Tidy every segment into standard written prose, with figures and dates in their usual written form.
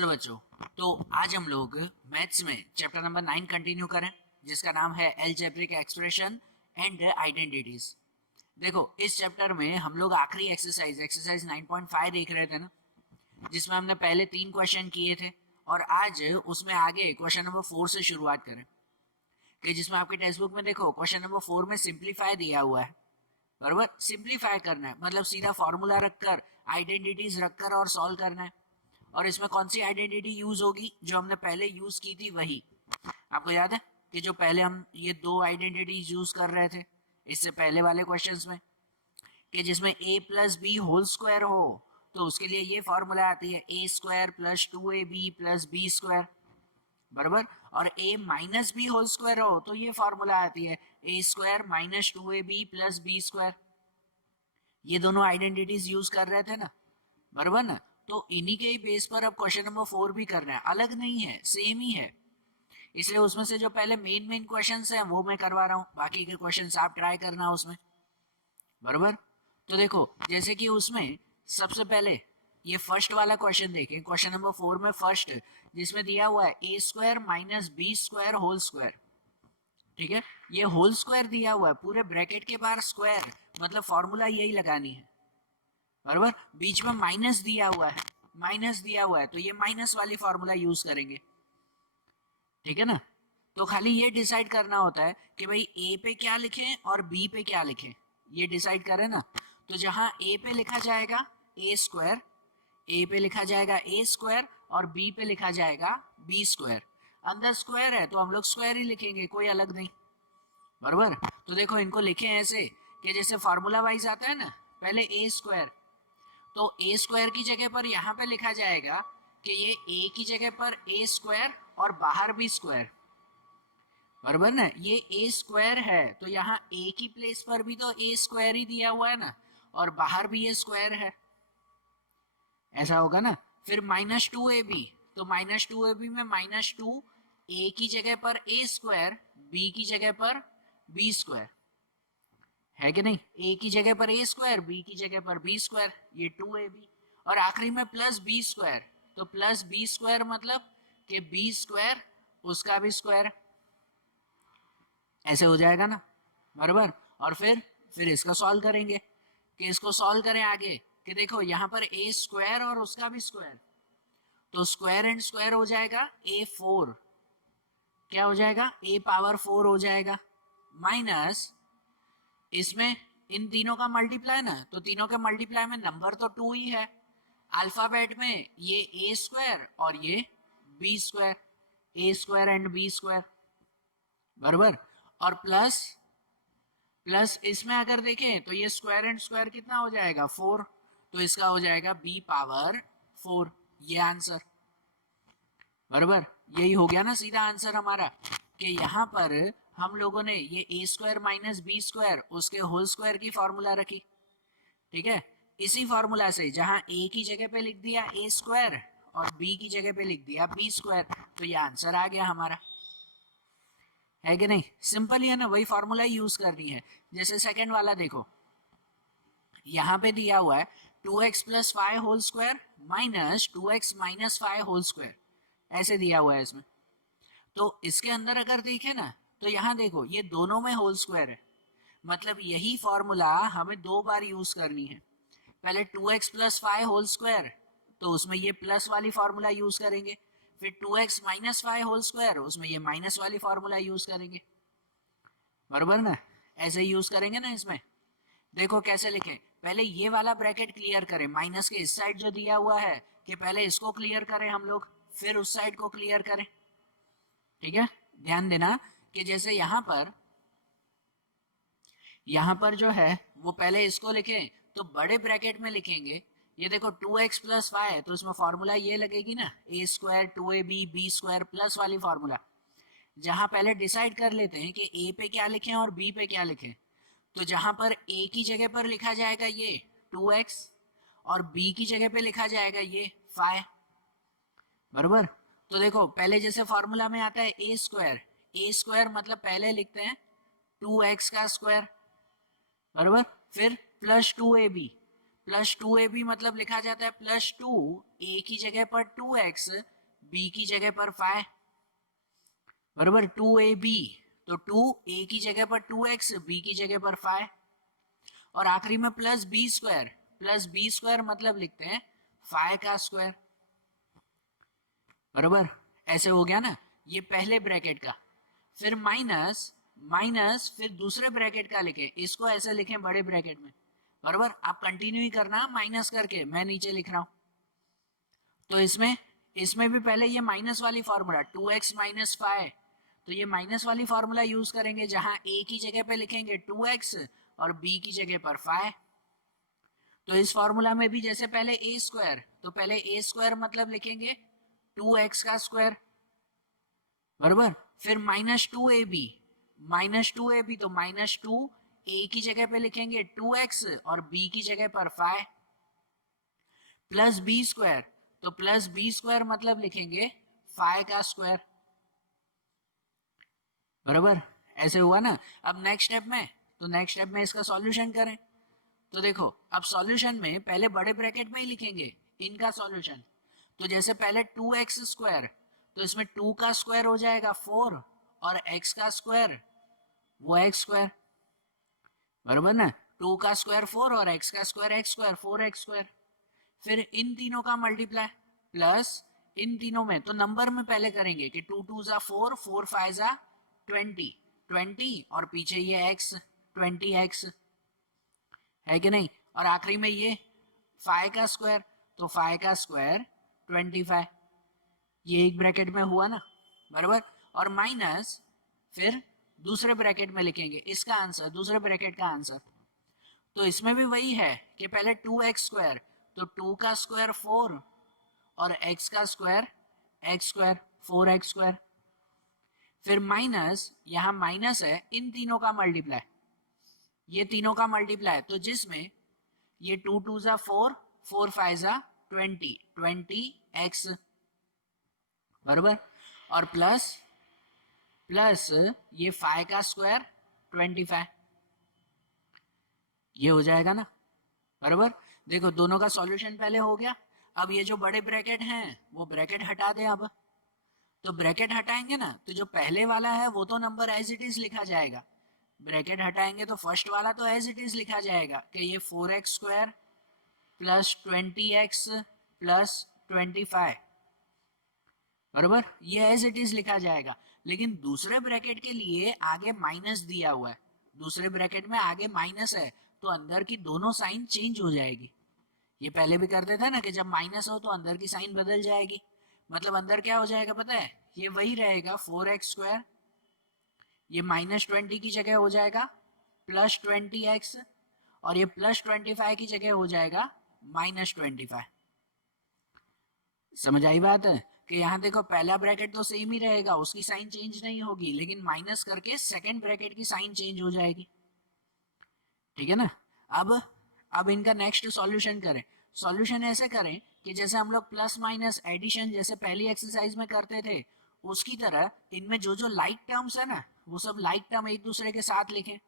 चलो बच्चों, तो आज हम लोग मैथ्स में चैप्टर नंबर 9 कंटिन्यू करें, जिसका नाम है अलजेब्रिक एक्सप्रेशन एंड आइडेंटिटीज। देखो, इस चैप्टर में हम लोग आखिरी एक्सरसाइज 9.5 देख रहे थे ना, जिसमें हमने पहले 3 क्वेश्चन किए थे, और आज उसमें आगे क्वेश्चन नंबर 4 से शुरुआत करें, कि जिसमें आपके टेक्स्ट बुक में देखो क्वेश्चन नंबर 4 में सिंप्लीफाई दिया हुआ है। बराबर, सिंप्लीफाई करना है मतलब सीधा फॉर्मूला रखकर, आइडेंटिटीज रखकर और सॉल्व करना है। और इसमें कौन सी आइडेंटिटी यूज होगी? जो हमने पहले यूज की थी वही। आपको याद है कि जो पहले हम ये दो आइडेंटिटीज यूज कर रहे थे इससे पहले वाले क्वेश्चंस में, कि जिसमें a plus B whole square हो, तो उसके लिए ये फॉर्मूला आती है a square plus 2ab plus B square. बराबर, और a minus B whole square हो तो ये फॉर्मूला आती है a square minus 2ab plus B square. ये दोनों आइडेंटिटीज यूज कर रहे थे ना, बराबर ना। तो इन्हीं के ही बेस पर अब क्वेश्चन नंबर 4 भी कर रहे हैं, अलग नहीं है, सेम ही है। इसलिए उसमें से जो पहले मेन क्वेश्चंस हैं वो मैं करवा रहा हूँ, बाकी के क्वेश्चंस आप ट्राई करना उसमें। बराबर, तो देखो जैसे कि उसमें सबसे पहले ये फर्स्ट वाला क्वेश्चन देखें, क्वेश्चन नंबर 4 में फर्स्ट, जिसमें दिया हुआ है A square minus B square whole square. ठीक है, ये होल स्क्वायर दिया हुआ है, पूरे ब्रैकेट के बाहर स्क्वायर, मतलब फॉर्मूला यही लगानी है। बराबर, बीच में माइनस दिया हुआ है, तो ये माइनस वाली फॉर्मूला यूज करेंगे। ठीक है ना, तो खाली ये डिसाइड करना होता है कि भाई ए पे क्या लिखें और बी पे क्या लिखें, ये डिसाइड करें ना। तो जहां ए पे लिखा जाएगा ए स्क्वायर, ए पे लिखा जाएगा ए स्क्वायर, और बी पे लिखा जाएगा बी स्क्वायर। अंदर स्क्वायर है तो हम लोग स्क्वायर ही लिखेंगे, कोई अलग नहीं। बराबर, तो देखो इनको लिखें ऐसे कि जैसे फार्मूला वाइज आता है ना, पहले ए स्क्वायर, तो ए स्क्वायर की जगह पर यहाँ पे लिखा जाएगा कि ये ए की जगह पर ए स्क्वायर और बाहर भी स्क्वायर। बराबर ना, ये ए स्क्वायर है तो यहाँ ए की प्लेस पर भी तो ए स्क्वायर ही दिया हुआ है ना, और बाहर भी ये स्क्वायर है, ऐसा होगा ना। फिर माइनस 2ab, तो माइनस 2ab में माइनस 2, ए की जगह पर ए स्क्वायर, बी की जगह पर बी स्क्वायर, है कि नहीं। ए की जगह पर ए स्क्वायर, बी की जगह पर बी स्क्वायर, ये 2ab, और आखिरी में प्लस बी स्क्वायर, तो प्लस बी स्क्वायर मतलब कि बी स्क्वायर उसका भी स्क्वायर, ऐसे हो जाएगा ना। बराबर, और फिर इसका सॉल्व करेंगे, कि इसको सॉल्व करें आगे, कि देखो यहाँ पर ए स्क्वायर और उसका भी स्क्वायर, तो स्क्वायर एंड स्क्वायर हो जाएगा a4, क्या हो जाएगा a पावर 4 हो जाएगा, माइनस इसमें इन तीनों का मल्टीप्लाई ना, तो तीनों के मल्टीप्लाई में नंबर तो 2 ही है, अल्फाबेट में ये ए स्क्वायर और ये B square, A square and B square. बराबर, और प्लस इसमें अगर देखें तो ये स्क्वायर एंड स्क्वायर कितना हो जाएगा 4, तो इसका हो जाएगा b पावर 4, ये आंसर। बराबर, यही हो गया ना सीधा आंसर हमारा, कि यहाँ पर हम लोगों ने ये ए स्क्वायर माइनस बी स्क्वायर उसके होल स्क्वायर की फॉर्मूला रखी। ठीक है, इसी फॉर्मूला से जहां ए की जगह पे लिख दिया ए स्क्वायर और बी की जगह पे लिख दिया बी स्क्वायर, तो ये आंसर आ गया हमारा, है कि नहीं। सिंपल ही है ना, वही फॉर्मूला यूज करनी है। जैसे सेकंड वाला देखो, यहाँ पे दिया हुआ है 2x plus 5 whole square minus 2x minus 5 whole square, ऐसे दिया हुआ है इसमें। तो इसके अंदर अगर देखें ना, तो यहाँ देखो ये दोनों में होल स्क्वायर है, मतलब यही फॉर्मूला हमें दो बार यूज करनी है। पहले 2x प्लस 5 होल स्क्वायर, तो उसमें ये प्लस वाली फॉर्मूला यूज करेंगे, फिर 2x माइनस 5 होल स्क्वायर, उसमें ये माइनस वाली फॉर्मूला यूज करेंगे। बराबर ना, ऐसे यूज करेंगे ना इसमें। देखो कैसे लिखें, पहले ये वाला ब्रैकेट क्लियर करें, माइनस के इस साइड जो दिया हुआ है, कि पहले इसको क्लियर करें हम लोग, फिर उस साइड को क्लियर करें। ठीक है, ध्यान देना कि जैसे यहाँ पर जो है वो पहले इसको लिखें तो बड़े ब्रैकेट में लिखेंगे। ये देखो 2x प्लस 5, तो उसमें फॉर्मूला ये लगेगी ना, A square 2ab B square plus वाली फॉर्मूला, जहां पहले डिसाइड कर लेते हैं कि ए पे क्या लिखें और बी पे क्या लिखें। तो जहां पर ए की जगह पर लिखा जाएगा ये 2x और बी की जगह पे लिखा जाएगा ये 5। बराबर, तो देखो पहले जैसे फॉर्मूला में आता है ए स्क्वायर मतलब पहले लिखते हैं 2x का स्क्वायर। बराबर, फिर प्लस 2ab मतलब लिखा जाता है प्लस 2, ए की जगह पर 2x बी की जगह पर फाइव, बराबर 2ab, तो 2a की जगह पर 2x, b की जगह पर 5, और आखिरी में plus B square, plus B square मतलब लिखते हैं 5 का स्क्वायर, बराबर। ऐसे हो गया ना, ये पहले ब्रैकेट का। फिर माइनस, माइनस फिर दूसरे ब्रैकेट का लिखें, इसको ऐसे लिखें बड़े ब्रैकेट में, बराबर। आप कंटिन्यू ही करना माइनस करके, मैं नीचे लिख रहा हूं। तो इसमें इसमें भी पहले ये माइनस वाली फॉर्मूला 2x माइनस 5, तो ये माइनस वाली फॉर्मूला यूज करेंगे, जहां a की जगह पे लिखेंगे 2x और b की जगह पर 5। तो इस फॉर्मूला में भी जैसे पहले a स्क्वायर, तो पहले a स्क्वायर मतलब लिखेंगे 2x का स्क्वायर, बराबर। फिर माइनस 2ab, माइनस 2ab, तो माइनस 2 a की जगह पे लिखेंगे 2x और b की जगह पर 5, प्लस बी स्क्वायर, तो प्लस बी स्क्वायर मतलब लिखेंगे 5 का स्क्वायर, बराबर। ऐसे हुआ ना। अब नेक्स्ट स्टेप में, तो नेक्स्ट स्टेप में इसका सॉल्यूशन करें। तो देखो, अब सॉल्यूशन में पहले बड़े ब्रैकेट में ही लिखेंगे इनका सॉल्यूशन। तो जैसे पहले 2x स्क्वायर, तो इसमें 2 का स्क्वायर हो जाएगा 4 और x का स्क्वायर वो x स्क्वायर, बराबर ना। 2 का स्क्वायर 4 और x का square x square, 4x square. फिर इन तीनों का मल्टीप्लाई प्लस इन तीनों में, तो नंबर में पहले करेंगे कि 2 2 जा 4, 4 5 जा 20, 20 और पीछे ये x 20x है कि नहीं। और आखिरी में ये 5 का स्क्वायर, तो 5 का स्क्वायर 25, ये एक ब्रैकेट में हुआ ना, बराबर। और माइनस फिर दूसरे ब्रैकेट में लिखेंगे इसका आंसर, दूसरे ब्रैकेट का आंसर। तो इसमें भी वही है कि पहले 2x स्क्वायर, तो 2 का स्क्वायर 4 और x का square x square, 4x square. फिर माइनस, यहां माइनस है इन तीनों का मल्टीप्लाई, ये तीनों का मल्टीप्लाई, तो जिसमें ये 2 2 जा 4, 4 5 जा 20, 20x, बराबर। और प्लस प्लस ये 5 का स्क्वायर 25, ये हो जाएगा ना, बराबर। देखो दोनों का सॉल्यूशन पहले हो गया। अब ये जो बड़े ब्रैकेट हैं वो ब्रैकेट हटा दे। अब तो ब्रैकेट हटाएंगे ना, तो जो पहले वाला है वो तो नंबर एज इट इज लिखा जाएगा, ब्रैकेट हटाएंगे तो फर्स्ट वाला तो एज इट इज लिखा जाएगा कि ये 4x square plus 20x plus 25, बराबर, ये एज इट इज लिखा जाएगा। लेकिन दूसरे ब्रैकेट के लिए आगे माइनस दिया हुआ है, दूसरे ब्रैकेट में आगे माइनस है, तो अंदर की दोनों साइन चेंज हो जाएगी। ये पहले भी करते थे ना कि जब माइनस हो तो अंदर की साइन बदल जाएगी। मतलब अंदर क्या हो जाएगा पता है, ये वही रहेगा 4x स्क्वायर, ये माइनस 20 की जगह हो जाएगा प्लस 20x, और ये प्लस 25 की जगह हो जाएगा माइनस 25। समझ आई बात है कि यहाँ देखो पहला ब्रैकेट तो सेम ही रहेगा, उसकी साइन चेंज नहीं होगी, लेकिन माइनस करके सेकंड ब्रैकेट की साइन चेंज हो जाएगी, ठीक है ना। अब इनका नेक्स्ट सॉल्यूशन करें। सॉल्यूशन ऐसे करें कि जैसे हम लोग प्लस माइनस एडिशन जैसे पहली एक्सरसाइज में करते थे, उसकी तरह इनमें जो जो लाइक टर्म्स है ना, वो सब लाइक टर्म एक दूसरे के साथ लिखें,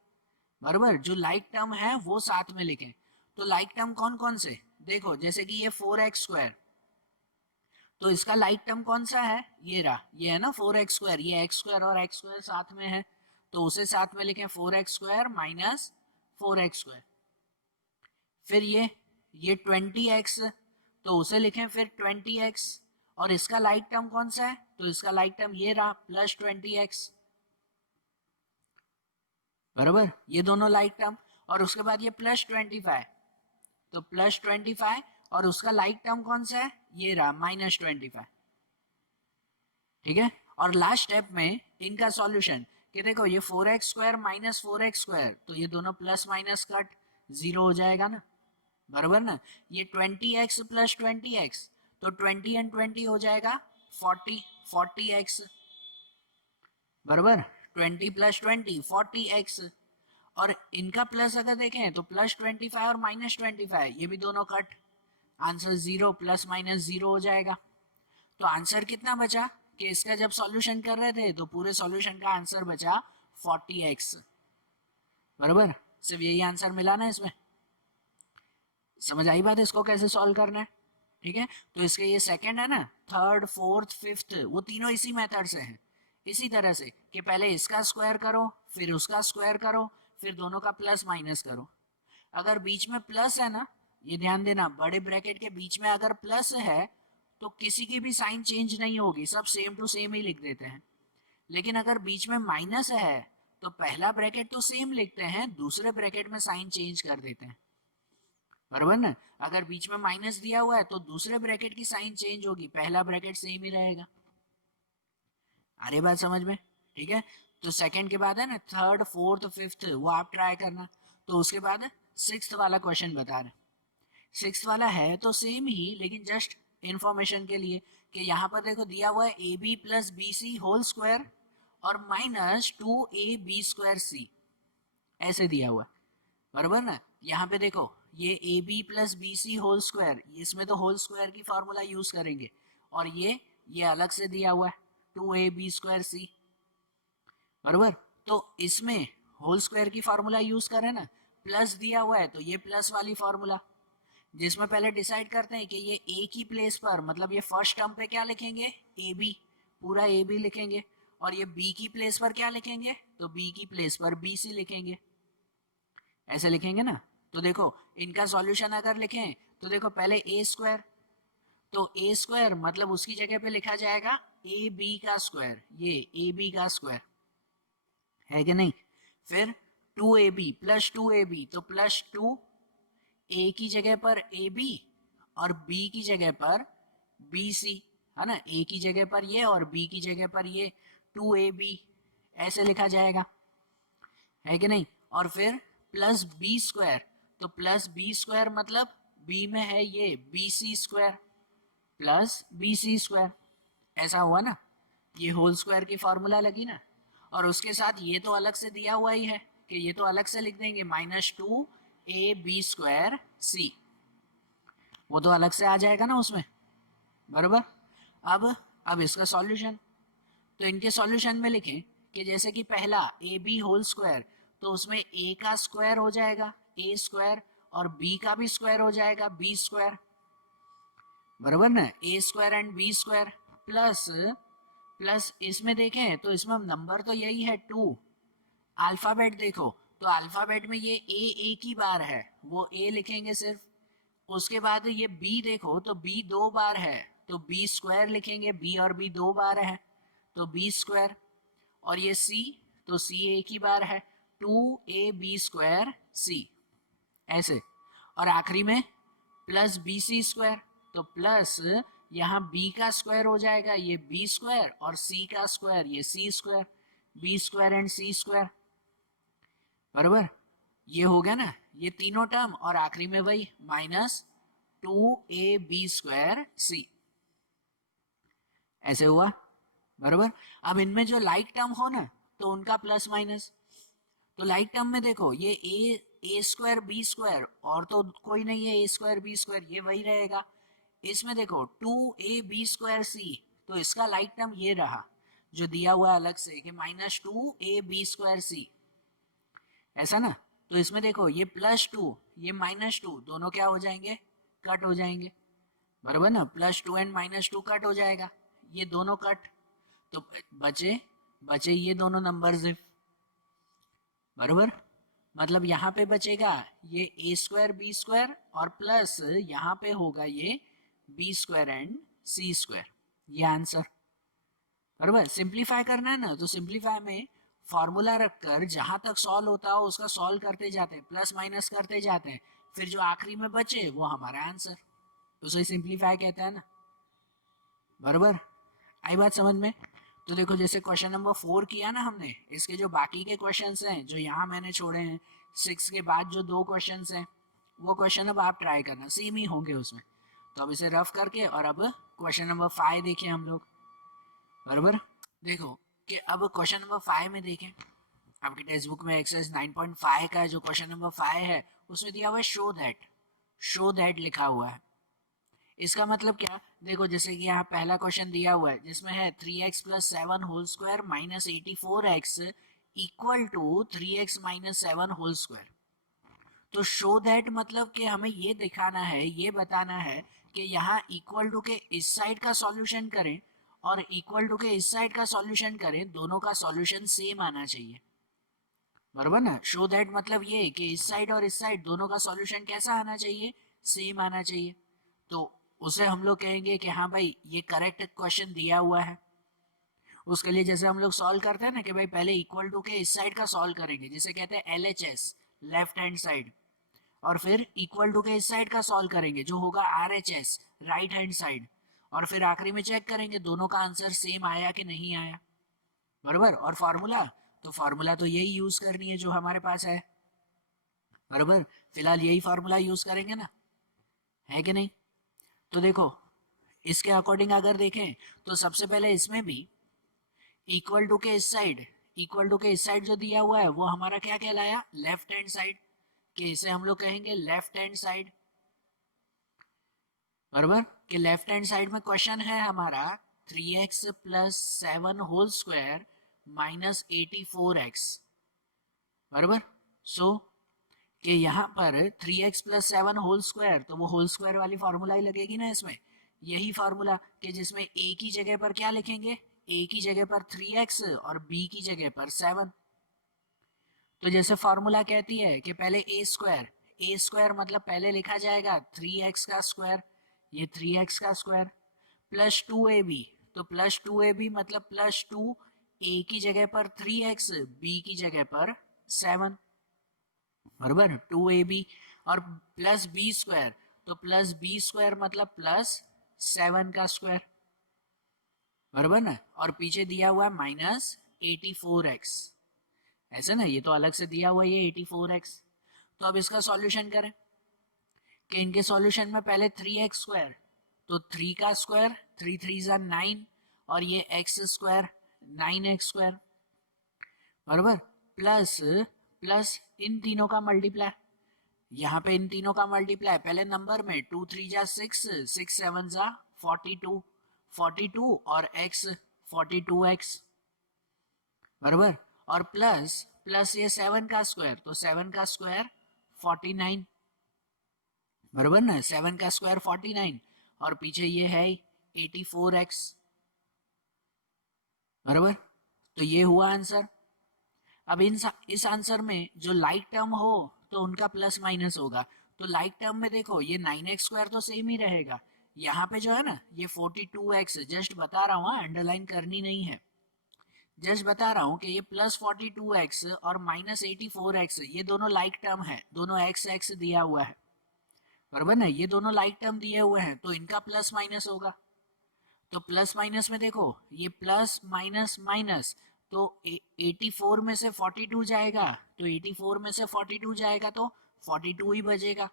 बराबर। जो लाइक टर्म है वो साथ में लिखें। तो लाइक टर्म कौन कौन से, देखो जैसे कि ये 4x स्क्वायर, तो इसका लाइक टर्म कौन सा है, ये रहा, ये है ना 4x स्क्वायर, ये x स्क्वायर और x स्क्वायर साथ में है, तो उसे साथ में लिखें 4x square minus 4x square. फिर ये 20x, तो उसे लिखें फिर 20x, और इसका लाइक टर्म कौन सा है, तो इसका लाइक टर्म ये रहा प्लस 20x, बराबर, ये दोनों लाइक टर्म। और उसके बाद ये प्लस 25, तो प्लस 25, और उसका लाइक टर्म कौन सा है, ये रहा माइनस 25, ठीक है। और लास्ट स्टेप में इनका सॉल्यूशन कि देखो ये 4x square minus 4x square, तो ये दोनों प्लस माइनस कट 0 हो जाएगा ना, बराबर ना। ये 20x प्लस 20x, तो 20 एंड 20 हो जाएगा 40, 40x, बराबर। 20 प्लस 20 40x, और इनका प्लस अगर देखें तो प्लस 25 और माइनस 25, ये भी दोनों कट, आंसर 0, प्लस माइनस 0 हो जाएगा। तो आंसर कितना बचा कि इसका जब सॉल्यूशन कर रहे थे तो पूरे सॉल्यूशन का आंसर बचा 40x, बराबर। सिर्फ यही आंसर मिला ना इसमें। समझ आई बात, इसको कैसे सॉल्व करना है। ठीक है, तो इसके ये सेकंड है ना, थर्ड फोर्थ फिफ्थ वो तीनों इसी मेथड से हैं। इसी तरह से कि पहले इसका स्क्वायर करो, फिर उसका स्क्वायर करो, फिर दोनों का प्लस माइनस करो। अगर बीच में प्लस है ना, ये ध्यान देना, बड़े ब्रैकेट के बीच में अगर प्लस है तो किसी की भी साइन चेंज नहीं होगी, सब सेम टू सेम ही लिख देते हैं। लेकिन अगर बीच में माइनस है तो पहला ब्रैकेट तो सेम लिखते हैं, दूसरे ब्रैकेट में साइन चेंज कर देते हैं, बराबर ना। अगर बीच में माइनस दिया हुआ है तो दूसरे ब्रैकेट की साइन चेंज होगी, पहला ब्रैकेट सेम ही रहेगा। आ रही बात समझ में? ठीक है, तो सेकंड के बाद है ना थर्ड फोर्थ फिफ्थ, वो आप ट्राई करना। तो उसके बाद सिक्स्थ वाला क्वेश्चन बता रहे। सिक्स्थ वाला है तो सेम ही, लेकिन जस्ट इंफॉर्मेशन के लिए कि यहाँ पर देखो दिया हुआ है A B plus B C whole square और माइनस 2ab² ऐसे दिया हुआ है, बराबर ना। यहाँ पे देखो ये A B plus B C whole square, इसमें तो होल स्क्वायर की फार्मूला यूज करेंगे, और ये अलग से दिया हुआ है 2ab²c, बराबर। तो इसमें होल स्क्वायर की फार्मूला यूज करें ना, प्लस दिया हुआ है तो ये प्लस वाली फार्मूला, जिसमें पहले डिसाइड करते हैं कि ये ए की प्लेस पर, मतलब ये फर्स्ट टर्म पे क्या लिखेंगे, ए बी, पूरा ए बी लिखेंगे, और ये बी की प्लेस पर क्या लिखेंगे, तो बी की प्लेस पर बी सी लिखेंगे, ऐसे लिखेंगे ना। तो देखो इनका सॉल्यूशन अगर लिखें तो देखो पहले ए स्क्वायर, तो ए स्क्वायर मतलब उसकी जगह पे लिखा जाएगा ए बी का स्क्वायर, ये ए बी का स्क्वायर है कि नहीं। फिर 2ab प्लस 2ab, तो प्लस 2, ए की जगह पर ए बी और बी की जगह पर बी सी, है ना, ए की जगह पर ये और बी की जगह पर ये 2ab ऐसे लिखा जाएगा, है कि नहीं। और फिर प्लस बी स्क्वायर, तो प्लस बी स्क्वायर मतलब बी में है ये B C square plus B C square, ऐसा हुआ ना, ये होल स्क्वायर की फार्मूला लगी ना। और उसके साथ ये तो अलग से दिया हुआ ही है कि ये तो अलग से लिख देंगे -2ab²c, वो तो अलग से आ जाएगा ना उसमें, बराबर। अब इसका सॉल्यूशन, तो इनके सॉल्यूशन में लिखें कि जैसे कि पहला ए बी होल स्क्वायर, तो उसमें ए का स्क्वायर हो जाएगा ए स्क्वायर, और बी का भी स्क्वायर हो जाएगा बी स्क्वायर, बराबर ना, A square and B square, plus plus इसमें देखें तो इसमें नंबर तो यही है 2, अल्फाबेट देखो तो अल्फाबेट में ये ए की बार है, वो ए लिखेंगे सिर्फ। उसके बाद ये बी देखो तो बी 2 बार है, तो बी स्क्वायर लिखेंगे, बी और बी 2 बार है तो बी स्क्वायर। और ये सी, तो सी ए की बार है, 2ab²c ऐसे। और आखिरी में प्लस बी सी स्क्वायर, तो प्लस यहाँ b का स्क्वायर हो जाएगा ये b स्क्वायर, और c का स्क्वायर ये c square, b square and c square, बराबर। ये हो गया ना ये तीनों टर्म, और आखिरी में वही -2ab²c ऐसे हुआ, बराबर। अब इनमें जो लाइक टर्म हो ना तो उनका प्लस माइनस, तो लाइक टर्म में देखो ये a² b² और तो कोई नहीं है a²b², ये वही रहेगा। इसमें देखो 2ab²c, तो इसका लाइक टर्म ये रहा जो दिया हुआ है अलग से कि -2ab²c, ऐसा ना। तो इसमें देखो ये +2 ये -2 दोनों क्या हो जाएंगे, कट हो जाएंगे, बराबर ना, +2 एंड -2 कट हो जाएगा, ये दोनों कट, तो बचे बचे ये दोनों नंबर सिर्फ, बराबर। मतलब यहाँ पे बचेगा ये a²b² और प्लस यहाँ पे होगा ये b² एंड c², ये आंसर, बराबर। सिंप्लीफाई करना है ना, तो सिंप्लीफाई में फॉर्मूला रखकर जहां तक सॉल्व होता हो उसका सॉल्व करते जाते हैं, प्लस माइनस करते जाते हैं, फिर जो आखिरी में बचे वो हमारा आंसर, उसे सिंप्लीफाई कहते हैं ना, बराबर। आई बात समझ में? तो देखो जैसे क्वेश्चन नंबर 4 किया ना हमने, इसके जो बाकी के क्वेश्चंस हैं जो यहाँ मैंने छोड़े हैं 6 के बाद जो 2 क्वेश्चंस हैं, वो क्वेश्चन अब आप ट्राई करना, सेम ही होंगे उसमें। तो अब इसे रफ करके और अब क्वेश्चन नंबर 5 देखें हम लोग, बराबर। देखो कि अब क्वेश्चन नंबर 5 में देखें, आपकी टेक्स्ट बुक में एक्सरसाइज 9.5 का जो क्वेश्चन नंबर 5 है उसमें दिया हुआ है शो दैट लिखा हुआ है। इसका मतलब क्या, देखो जैसे कि यहाँ पहला क्वेश्चन दिया हुआ है जिसमें है 3x + 7 whole square minus 84x equal to 3x - 7 whole square. तो शो दैट मतलब कि हमें ये दिखाना है, ये बताना है कि यहाँ इक्वल टू के इस साइड का सॉल्यूशन करें और इक्वल टू के इस साइड का सॉल्यूशन करें, दोनों का सॉल्यूशन सेम आना चाहिए, बराबर ना। शो दैट मतलब ये कि इस साइड और इस साइड दोनों का सॉल्यूशन कैसा आना चाहिए, सेम आना चाहिए। तो उसे हम लोग कहेंगे कि हाँ भाई ये करेक्ट क्वेश्चन दिया हुआ है। उसके लिए जैसे हम लोग सॉल्व करते हैं ना कि भाई पहले इक्वल टू के इस साइड का सॉल्व करेंगे, जिसे कहते हैं LHS, लेफ्ट हैंड साइड, और फिर इक्वल टू के इस साइड का सॉल्व करेंगे जो होगा RHS, राइट हैंड साइड, और फिर आखिरी में चेक करेंगे दोनों का आंसर सेम आया कि नहीं आया, बराबर। और फार्मूला, तो फार्मूला तो यही यूज करनी है जो हमारे पास है, बराबर। फिलहाल यही फार्मूला यूज करेंगे ना, है कि नहीं। तो देखो इसके अकॉर्डिंग अगर देखें तो सबसे पहले इसमें भी इक्वल टू के इस साइड, इक्वल टू के इस साइड जो दिया हुआ है वो हमारा क्या कहलाया, लेफ्ट हैंड साइड, कि इसे हम लोग कहेंगे लेफ्ट हैंड साइड, बराबर। कि लेफ्ट हैंड साइड में क्वेश्चन है हमारा 3x plus 7 whole square minus 84x, बराबर। सो कि यहाँ पर 3x प्लस 7 होल स्क्वायर, तो वो होल स्क्वायर वाली फार्मूला ही लगेगी ना इसमें, यही फार्मूला कि जिसमें a की जगह पर क्या लिखेंगे, a की जगह पर 3x और b की जगह पर 7। तो जैसे फार्मूला कहती है कि पहले a स्क्वायर मतलब पहले लिखा जाएगा 3x का स्क्वायर, ये 3x का स्क्वायर, प्लस 2ab, तो प्लस 2ab मतलब प्लस 2 a की जगह पर 3x, b की जगह पर 7, बराबर 2ab, और प्लस बी स्क्वायर, तो प्लस बी स्क्वायर मतलब प्लस 7 का स्क्वायर, बराबर ना। और पीछे दिया हुआ है माइनस 84x, ऐसा ना, ये तो अलग से दिया हुआ है ये 84x। तो अब इसका सॉल्यूशन करें कि इनके सॉल्यूशन में पहले 3x स्क्वायर, तो 3 का स्क्वायर, 3 3 जा 9, और ये x स्क्वायर 9x स्क्वायर, बराबर, प्लस प्लस इन तीनों का मल्टीप्लाई, यहाँ पे इन तीनों का मल्टीप्लाई पहले नंबर में 2 3 जा 6, 6 7 जा 42, 42 और x 42x, बराबर। और प्लस प्लस ये 7 का स्क्वायर, तो 7 का स्क्वायर 49, बराबर ना, 7 का स्क्वायर 49, और पीछे ये है 84x, बराबर। तो ये हुआ आंसर। अब इस आंसर में जो लाइक टर्म हो तो उनका प्लस माइनस होगा, तो लाइक टर्म में देखो ये 9x स्क्वायर तो सेम ही रहेगा, यहाँ पे जो है ना ये 42x, जस्ट बता रहा हूँ, अंडरलाइन करनी नहीं है, जस्ट बता रहा हूँ कि ये प्लस 42x और माइनस 84x ये दोनों लाइक टर्म है, दोनों x x दिया हुआ है, बराबर ना, ये दोनों लाइक टर्म दिए हुए हैं तो इनका प्लस माइनस होगा। तो प्लस माइनस में देखो ये प्लस माइनस माइनस, तो 84 में से 42 जाएगा, तो 84 में से 42 जाएगा तो 42 ही बचेगा,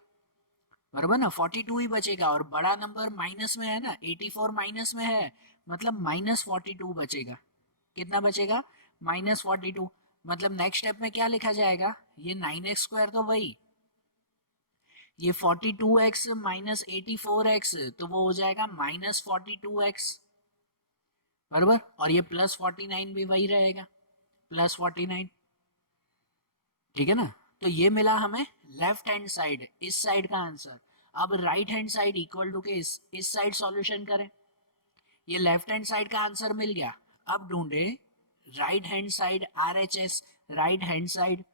बराबर ना, 42 ही बचेगा। और बड़ा नंबर माइनस में है ना, 84 माइनस में है मतलब माइनस 42 बचेगा। कितना बचेगा, माइनस 42, मतलब नेक्स्ट स्टेप में क्या लिखा जाएगा, ये 9x स्क्वायर तो वही, ये 42x माइनस 84x, तो वो हो जाएगा माइनस 42x, बराबर। और ये प्लस 49 भी वही रहेगा, प्लस 49, ठीक है ना। तो ये मिला हमें लेफ्ट हैंड साइड, इस साइड का आंसर। अब right hand side equal to के इस साइड सॉल्यूशन करें, ये लेफ्ट हैंड साइड का आंसर मिल गया। अब ढूंढे right hand side, RHS, right hand side.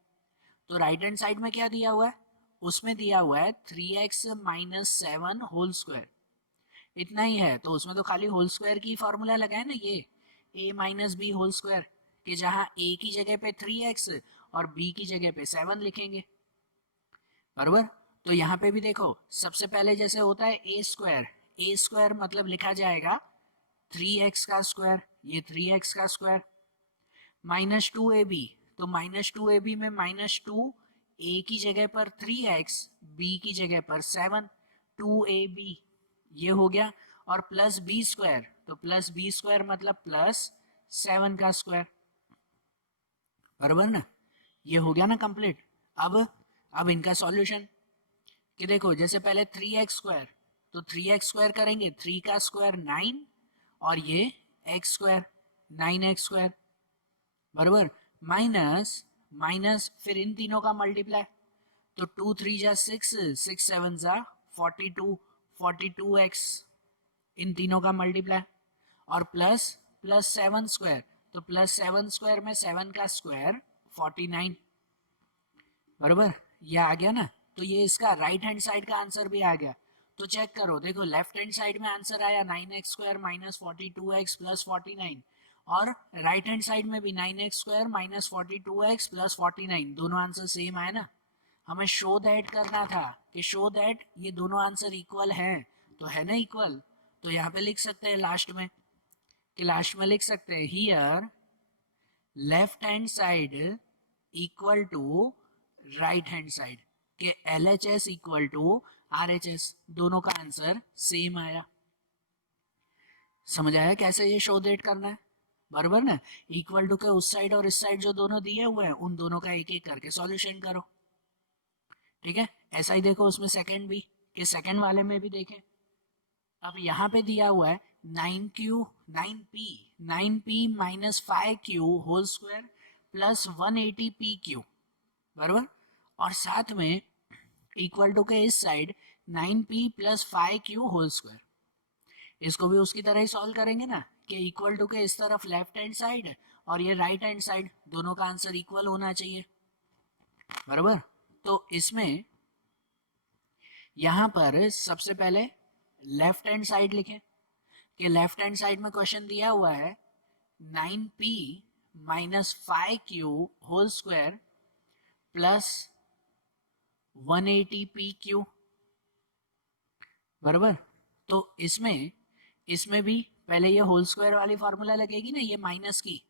तो राइट हैंड साइड में क्या दिया हुआ है, उसमें दिया हुआ है 3x माइनस 7 होल स्क्वायर, इतना ही है, तो उसमें तो खाली होल स्क्वायर की फॉर्मूला लगाए ना, ये a minus B whole square, कि जहां a की जगह पे 3x और b की जगह पे 7 लिखेंगे, बराबर। तो यहाँ पे भी देखो सबसे पहले जैसे होता है a स्क्वायर मतलब लिखा जाएगा 3x का स्क्वायर, ये 3x का स्क्वायर, माइनस 2ab, तो माइनस 2ab में माइनस 2, a की जगह पर 3x, b की जगह पर 7, 2ab, ये हो गया। और प्लस बी स्क्वायर, तो प्लस बी स्क्वायर मतलब प्लस 7 का स्क्वायर, बराबर ना, ये हो गया ना कंप्लीट। अब इनका सॉल्यूशन कि देखो जैसे पहले 3x स्क्वायर, तो 3x स्क्वायर करेंगे, 3 का स्क्वायर 9 और ये x स्क्वायर 9x स्क्वायर, बराबर, माइनस माइनस फिर इन तीनों का मल्टीप्लाई, तो 2 3 जा 6, 6 7 जा 42, 42x, इन तीनों का मल्टीप्लाई, और प्लस प्लस 7 स्क्वायर, तो प्लस 7 स्क्वायर में 7 का स्क्वायर 49, बराबर, ये आ गया ना। तो ये इसका राइट हैंड साइड का आंसर भी आ गया। तो चेक करो, देखो लेफ्ट हैंड साइड में आंसर आया 9x square minus 42x plus 49, और राइट हैंड साइड में भी 9x square minus 42x plus 49, दोनों आंसर सेम आए ना। हमें शो दैट करना था कि शो दैट ये दोनों आंसर इक्वल हैं, तो है ना इक्वल। तो यहाँ पे लिख सकते हैं लास्ट में, कि लास्ट में लिख सकते हैं here left hand side equal to right hand side, के LHS इक्वल टू RHS, दोनों का आंसर सेम आया। समझ आया कैसे ये शो दैट करना है, बराबर ना। इक्वल टू के उस साइड और इस साइड जो दोनों दिए हुए हैं उन दोनों का एक एक करके सॉल्यूशन करो, ठीक है। ऐसा ही देखो उसमें सेकंड भी, कि सेकंड वाले में भी देखें। अब यहाँ पे दिया हुआ है 9p minus 5q whole square plus 180pq, बराबर, और साथ में इक्वल टू के इस side 9p plus 5q whole square. इसको भी उसकी तरह ही सॉल्व करेंगे ना, कि इक्वल टू के इस तरफ लेफ्ट हैंड साइड और ये राइट हैंड साइड, दोनों का आंसर इक्वल होना चाहिए, बराबर। तो इसमें यहां पर सबसे पहले लेफ्ट हैंड साइड लिखें, कि लेफ्ट हैंड साइड में क्वेश्चन दिया हुआ है 9p minus 5q whole square plus 180pq, बराबर। तो इसमें भी पहले ये होल स्क्वायर वाली फार्मूला लगेगी ना, ये माइनस की,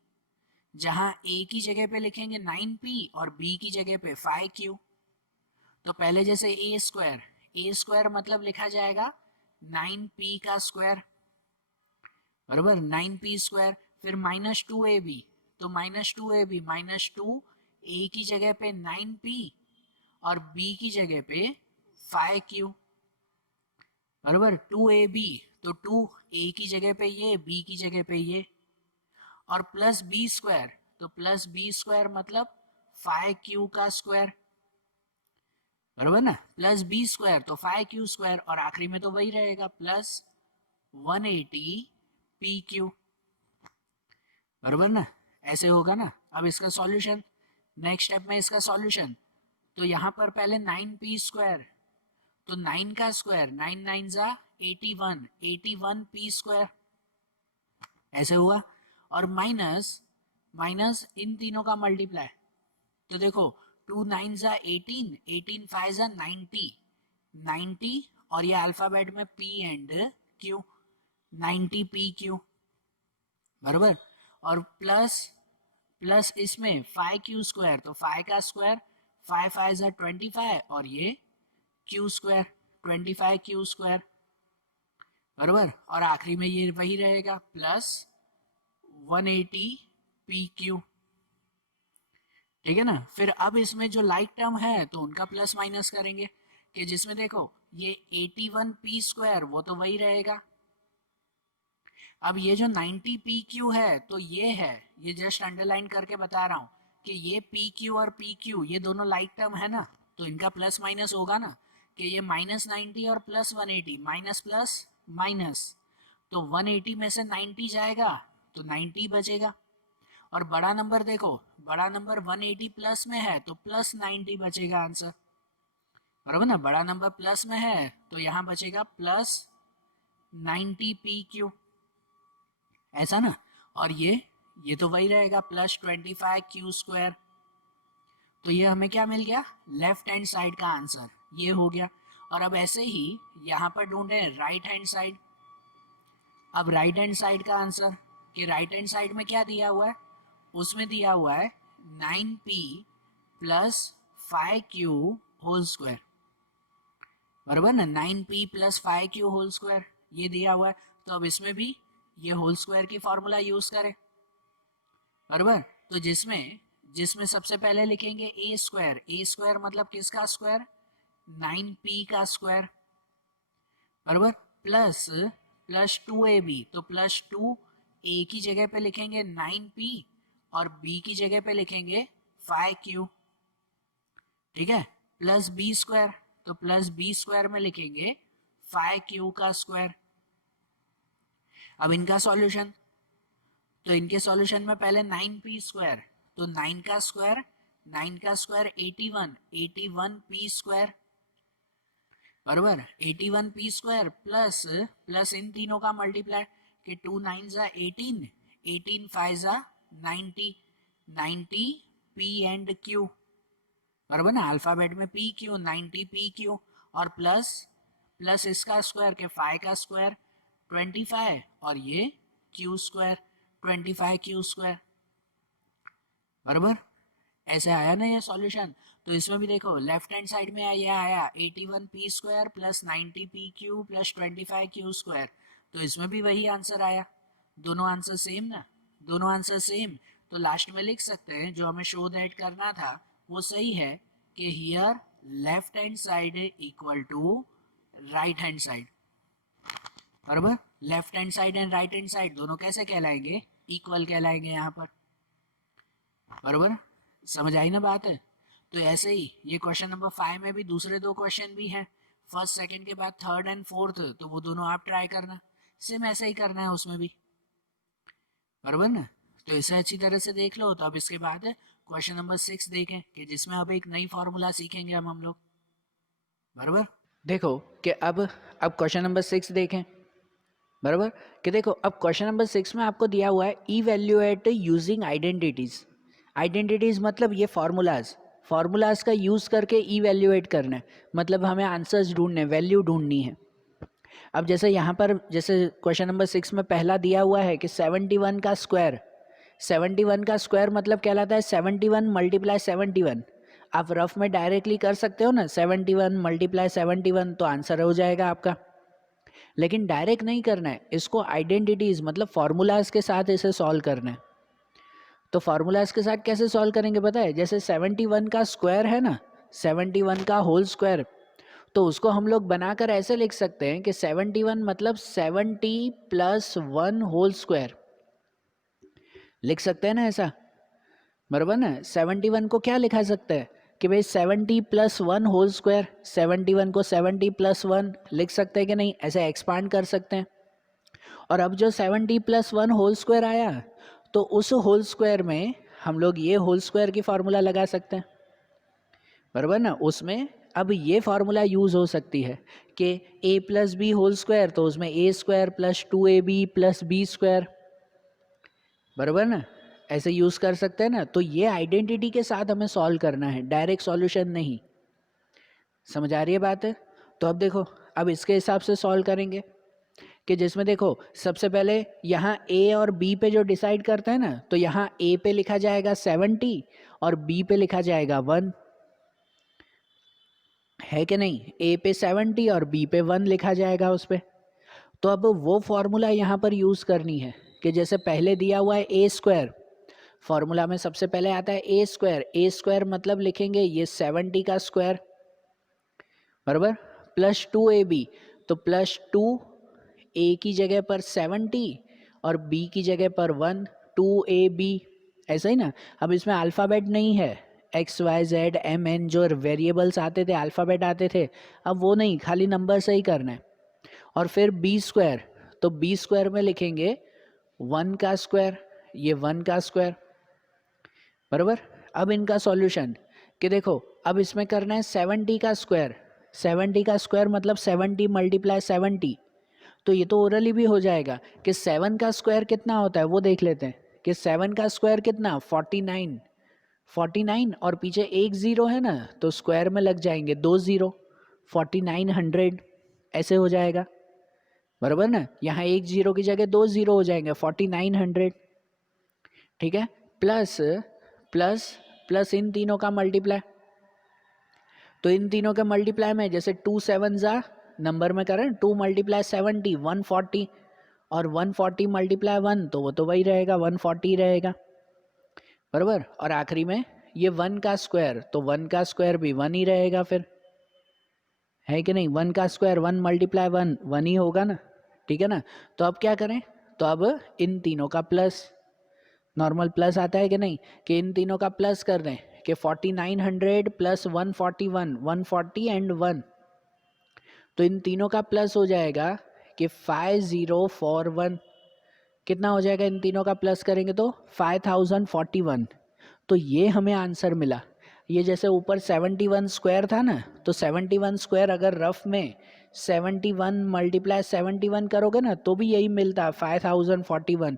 जहां a की जगह पे लिखेंगे 9p और b की जगह पे 5q। तो पहले जैसे a स्क्वायर मतलब लिखा जाएगा 9p का स्क्वायर, बराबर, 9p स्क्वायर, फिर माइनस 2ab, तो माइनस 2ab माइनस 2 a की जगह पे 9p और b की जगह पे 5q, बराबर, 2ab, तो 2 a की जगह पे ये, b की जगह पे ये, और प्लस b स्क्वायर, तो प्लस b स्क्वायर मतलब 5q का स्क्वायर, बराबर ना, प्लस b स्क्वायर तो 5q स्क्वायर, और आखिरी में तो वही रहेगा प्लस 180pq, बराबर ना। ऐसे होगा ना। अब इसका सॉल्यूशन, नेक्स्ट स्टेप में इसका सॉल्यूशन, तो यहाँ पर पहले 9p स्क्वायर, तो 9 का स्क्वायर 9 9 जा 81p स्क्वायर, ऐसे हुआ, और माइनस इन तीनों का मल्टीप्लाई, तो देखो 2 9 जा 18 5 जा 90, और ये अल्फाबेट में p एंड q, 90pq, बराबर, और प्लस इसमें 5q स्क्वायर, तो 5 का स्क्वायर 5 5 जा 25, और ये q स्क्वायर 25q स्क्वायर, बराबर, और आखिरी में ये वही रहेगा प्लस 180pq, ठीक है ना। फिर अब इसमें जो लाइक टर्म है तो उनका प्लस माइनस करेंगे, कि जिसमें देखो ये 81p स्क्वायर वो तो वही रहेगा। अब ये जो 90pq है तो ये जस्ट अंडरलाइन करके बता रहा हूँ कि ये pq और pq ये दोनों लाइक टर्म है ना, तो इनका प्लस माइनस होगा ना, कि ये माइनस 90 और प्लस 180, माइनस प्लस माइनस, तो 180 में से 90 जाएगा तो 90 बचेगा, और बड़ा नंबर देखो, बड़ा नंबर 180 प्लस में है तो प्लस 90 बचेगा आंसर, बराबर ना। बड़ा नंबर प्लस में है तो यहाँ बचेगा प्लस 90pq, ऐसा ना। और ये तो वही रहेगा प्लस 25q स्क्वायर। तो ये हमें क्या मिल गया, लेफ्ट हैंड साइड का आंसर ये हो गया। और अब ऐसे ही यहाँ पर ढूंढे राइट हैंड साइड। अब राइट हैंड साइड का आंसर, कि राइट हैंड साइड में क्या दिया हुआ है, उसमें दिया हुआ है 9p plus 5q whole square, बराबर ना, 9p plus 5q whole square ये दिया हुआ है। तो अब इसमें भी ये होल स्क्वायर की फॉर्मूला यूज करें, बराबर। तो जिसमें सबसे पहले लिखेंगे a स्क्वायर मतलब किसका स्क्वायर, 9p का स्क्वायर, बराबर, प्लस 2ab, तो प्लस 2 a की जगह पे लिखेंगे 9p और b की जगह पे लिखेंगे 5q, ठीक है, प्लस b स्क्वायर, तो प्लस b स्क्वायर में लिखेंगे 5q का स्क्वायर। अब इनका सॉल्यूशन, तो इनके सॉल्यूशन में पहले 9p स्क्वायर, तो 9 का स्क्वायर, 9 का स्क्वायर 81, 81p स्क्वायर बराबर 81p स्क्वायर प्लस प्लस इन तीनों का मल्टीप्लाई कि 2 9 जा 18, 18 5 जा 90, 90 p एंड q बराबर ना, अल्फाबेट में p q, 90 p q और प्लस प्लस इसका स्क्वायर के 5 का स्क्वायर 25 और ये q स्क्वायर 25 q स्क्वायर बराबर। ऐसे आया ना ये सॉल्यूशन। तो इसमें भी देखो लेफ्ट हैंड साइड में ये आया 81p square plus 90p Q plus 25q square, तो इसमें भी वही आंसर आया। दोनों आंसर सेम ना, दोनों आंसर सेम, तो लास्ट में लिख सकते हैं जो हमें शो दैट करना था वो सही है कि here left hand side equal to right hand side बराबर। Left hand side and right hand side दोनों कैसे कहलाएंगे, इक्वल कहलाएंगे यहाँ पर बराबर। समझ आई ना बात है। तो ऐसे ही ये क्वेश्चन नंबर 5 में भी दूसरे दो क्वेश्चन भी हैं, फर्स्ट सेकंड के बाद थर्ड एंड फोर्थ, तो वो दोनों आप ट्राई करना, सेम ऐसे ही करना है उसमें भी बराबर ना। तो इसे अच्छी तरह से देख लो। तो अब इसके बाद क्वेश्चन नंबर 6 देखें कि जिसमें अब एक नई फॉर्मूला सीखेंगे हम लोग बराबर। देखो कि अब क्वेश्चन नंबर 6 देखें बराबर कि देखो अब क्वेश्चन नंबर 6 में आपको दिया हुआ है इवैल्यूएट यूजिंग आइडेंटिटीज। आइडेंटिटीज मतलब ये फार्मूलाज का यूज़ करके इवैल्यूएट करना है, मतलब हमें आंसर्स ढूंढने, वैल्यू ढूंढनी है। अब जैसे यहाँ पर जैसे क्वेश्चन नंबर 6 में पहला दिया हुआ है कि 71 का स्क्वायर, 71 का स्क्वायर मतलब कहलाता है 71 मल्टीप्लाई 71। आप रफ में डायरेक्टली कर सकते हो ना, 71 मल्टीप्लाई 71 तो आंसर हो जाएगा आपका। लेकिन डायरेक्ट नहीं करना है, इसको आइडेंटिटीज मतलब फार्मूलाज के साथ इसे सॉल्व करना है। तो फार्मूलाज के साथ कैसे सॉल्व करेंगे पता है, जैसे 71 का स्क्वायर है ना, 71 का होल स्क्वायर, तो उसको हम लोग बनाकर ऐसे लिख सकते हैं कि 71 मतलब 70 प्लस 1 होल स्क्वायर, लिख सकते हैं ना ऐसा बराबर ना। 71 को क्या लिखा सकता है कि भाई 70 प्लस 1 होल स्क्वायर, 71 को 70 प्लस 1 लिख सकते हैं कि नहीं, ऐसे एक्सपांड कर सकते हैं। और अब जो 70 प्लस 1 होल स्क्वायर आया, तो उस होल स्क्वायर में हम लोग ये होल स्क्वायर की फार्मूला लगा सकते हैं बराबर ना। उसमें अब ये फार्मूला यूज़ हो सकती है कि a plus B whole square, तो उसमें a square plus 2ab plus B square बराबर ना, ऐसे यूज़ कर सकते हैं ना। तो ये आइडेंटिटी के साथ हमें सॉल्व करना है, डायरेक्ट सॉल्यूशन नहीं। समझ आ रही है बात है। तो अब देखो अब इसके हिसाब से सॉल्व करेंगे कि जिसमें देखो सबसे पहले यहाँ a और b पे जो डिसाइड करते हैं ना, तो यहाँ a पे लिखा जाएगा 70 और b पे लिखा जाएगा 1, है कि नहीं। a पे 70 और b पे 1 लिखा जाएगा उस पे। तो अब वो फॉर्मूला यहाँ पर यूज़ करनी है कि जैसे पहले दिया हुआ है a स्क्वायर, फॉर्मूला में सबसे पहले आता है a स्क्वायर मतलब लिखेंगे ये 70 का स्क्वायर बराबर प्लस 2ab, तो प्लस 2 a की जगह पर 70 और b की जगह पर 1, 2ab ऐसा ही ना। अब इसमें अल्फ़ाबेट नहीं है, x y z m n जो वेरिएबल्स आते थे, अल्फ़ाबेट आते थे, अब वो नहीं, खाली नंबर से ही करना है। और फिर बी स्क्वायर, तो बी स्क्वायर में लिखेंगे 1 का स्क्वायर, ये 1 का स्क्वायर बराबर। अब इनका सॉल्यूशन कि देखो अब इसमें करना है 70 का स्क्वायर, 70 का स्क्वायर मतलब 70 मल्टीप्लाई 70, तो ये तो ओरली भी हो जाएगा कि 7 का स्क्वायर कितना होता है वो देख लेते हैं कि 7 का स्क्वायर कितना 49, 49 और पीछे एक ज़ीरो है ना, तो स्क्वायर में लग जाएंगे 2 ज़ीरो, 4900 ऐसे हो जाएगा बराबर ना। यहाँ एक जीरो की जगह 2 ज़ीरो हो जाएंगे 4900, ठीक है। प्लस प्लस प्लस इन तीनों का मल्टीप्लाई, तो इन तीनों के मल्टीप्लाई में जैसे 2 7 जा नंबर में करें 2 मल्टीप्लाई 70 140 और 140 मल्टीप्लाई 1, तो वो तो वही रहेगा 140 रहेगा बराबर। और आखिरी में ये 1 का स्क्वायर, तो 1 का स्क्वायर भी 1 ही रहेगा फिर, है कि नहीं। 1 का स्क्वायर 1 मल्टीप्लाई 1 1 ही होगा ना, ठीक है ना। तो अब क्या करें, तो अब इन तीनों का प्लस, नॉर्मल प्लस आता है कि नहीं, कि इन तीनों का प्लस कर दें कि 4900 प्लस 141, 140 एंड 1, तो इन तीनों का प्लस हो जाएगा कि 5041, कितना हो जाएगा इन तीनों का प्लस करेंगे तो 5041। तो ये हमें आंसर मिला। ये जैसे ऊपर 71 स्क्वायर था ना, तो 71 स्क्वायर अगर रफ में 71 मल्टीप्लाई 71 करोगे ना तो भी यही मिलता 5041।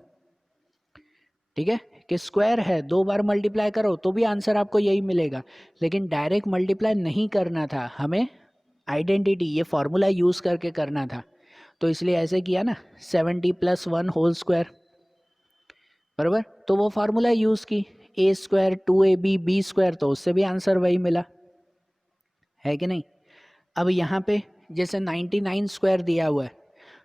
ठीक है, कि स्क्वायर है, दो बार मल्टीप्लाई करो तो भी आंसर आपको यही मिलेगा। लेकिन डायरेक्ट मल्टीप्लाई नहीं करना था हमें, आइडेंटिटी ये फॉर्मूला यूज़ करके करना था। तो इसलिए ऐसे किया ना, 70 + 1 होल स्क्वायर, बराबर। तो वो फार्मूला यूज़ की, ए स्क्वायर 2ab बी स्क्वायर, तो उससे भी आंसर वही मिला, है कि नहीं। अब यहाँ पे जैसे 99 स्क्वायर दिया हुआ है,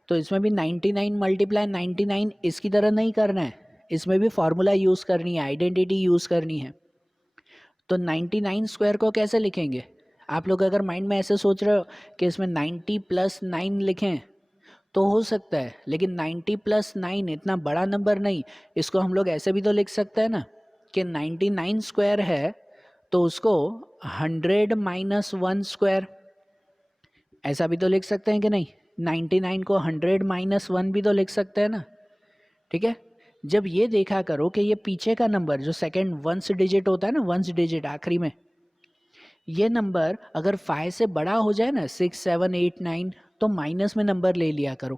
तो इसमें भी 99 मल्टीप्लाई 99 इसकी तरह नहीं करना है, इसमें भी फार्मूला यूज़ करनी है, आइडेंटिटी यूज़ करनी है। तो 99 स्क्वायर को कैसे लिखेंगे? आप लोग अगर माइंड में ऐसे सोच रहे हो कि इसमें 90 + 9 लिखें तो हो सकता है, लेकिन 90 + 9 इतना बड़ा नंबर नहीं। इसको हम लोग ऐसे भी तो लिख सकते हैं ना कि 99 स्क्वायर है तो उसको 100 - 1 स्क्वायर, ऐसा भी तो लिख सकते हैं कि नहीं। 99 को 100 - 1 भी तो लिख सकते हैं ना। ठीक है, जब ये देखा करो कि ये पीछे का नंबर जो सेकंड वंस डिजिट होता है ना, वंस डिजिट आखिरी में, ये नंबर अगर 5 से बड़ा हो जाए ना, 6 7 8 9, तो माइनस में नंबर ले लिया करो,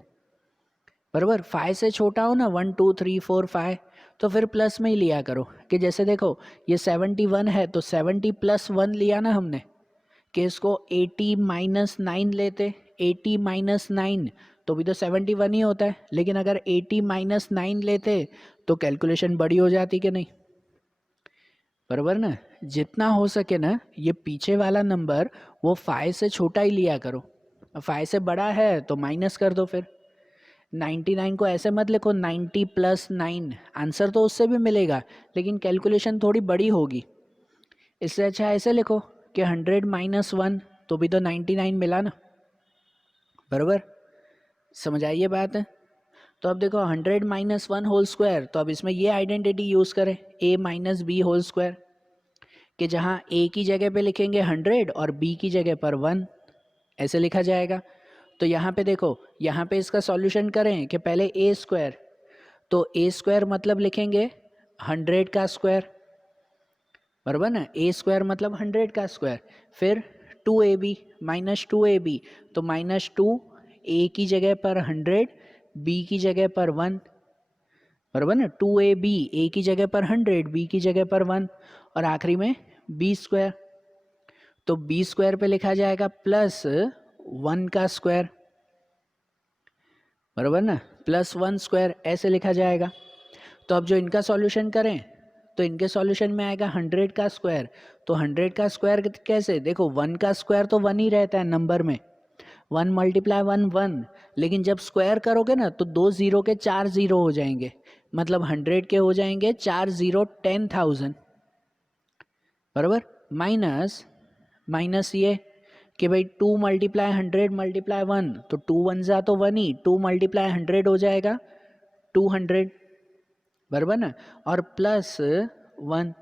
बराबर। 5 से छोटा हो ना, 1 2 3 4 5, तो फिर प्लस में ही लिया करो। कि जैसे देखो ये 71 है तो 70 + 1 लिया ना हमने, कि इसको 80 - 9 लेते, 80 - 9 तो भी तो 71 ही होता है, लेकिन अगर 80 - 9 लेते तो कैलकुलेशन बड़ी हो जाती कि नहीं, बराबर ना। जितना हो सके ना ये पीछे वाला नंबर वो 5 से छोटा ही लिया करो, 5 से बड़ा है तो माइनस कर दो। फिर 99 को ऐसे मत लिखो 90 + 9, आंसर तो उससे भी मिलेगा लेकिन कैलकुलेशन थोड़ी बड़ी होगी। इससे अच्छा ऐसे लिखो कि 100 - 1, तो भी तो 99 मिला ना, बराबर। समझ आई ये बात है। तो अब देखो 100 - 1 होल स्क्वायर, तो अब इसमें ये आइडेंटिटी यूज़ करें, a - b होल स्क्वायर, कि जहाँ a की जगह पे लिखेंगे 100 और b की जगह पर 1, ऐसे लिखा जाएगा। तो यहाँ पे देखो, यहाँ पे इसका सॉल्यूशन करें कि पहले a स्क्वायर, तो a स्क्वायर मतलब लिखेंगे 100 का स्क्वायर, बराबर ना। a स्क्वायर मतलब 100 का स्क्वायर। फिर 2ab - 2ab, तो -2 a की जगह पर 100, b की जगह पर 1, बराबर ना। 2ab a की जगह पर 100, b की जगह पर 1, और आखिरी में b स्क्वायर, तो b स्क्वायर पे लिखा जाएगा +1 का स्क्वायर, बराबर ना, +1 स्क्वायर ऐसे लिखा जाएगा। तो अब जो इनका सॉल्यूशन करें तो इनके सॉल्यूशन में आएगा 100 का स्क्वायर। तो 100 का स्क्वायर कैसे, देखो 1 का स्क्वायर तो 1 ही रहता है नंबर में, 1 × 1 1, लेकिन जब स्क्वायर करोगे ना तो 2 जीरो के 4 जीरो हो जाएंगे, मतलब 100 के हो जाएंगे 4 जीरो 10,000, बराबर। माइनस माइनस ये कि भाई 2 × 100 × 1, तो 2 1 जा तो 1 ही, 2 × 100 हो जाएगा 200, बराबर ना। और +1,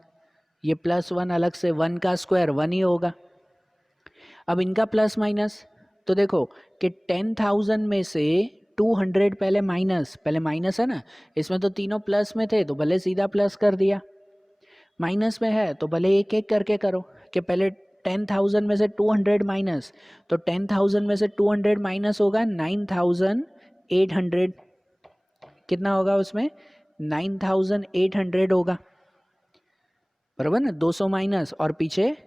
ये +1 अलग से, 1 का स्क्वायर 1 ही होगा। अब इनका प्लस माइनस, तो देखो कि 10,000 में से 200 पहले माइनस है ना, इसमें तो तीनों प्लस में थे तो भले सीधा प्लस कर दिया, माइनस में है तो भले एक एक करके करो, कि पहले 10,000 में से 200 माइनस, तो 10,000 में से 200 माइनस होगा 9,800, कितना होगा उसमें 9,800 होगा, बराबर ना। 200 माइनस और पीछे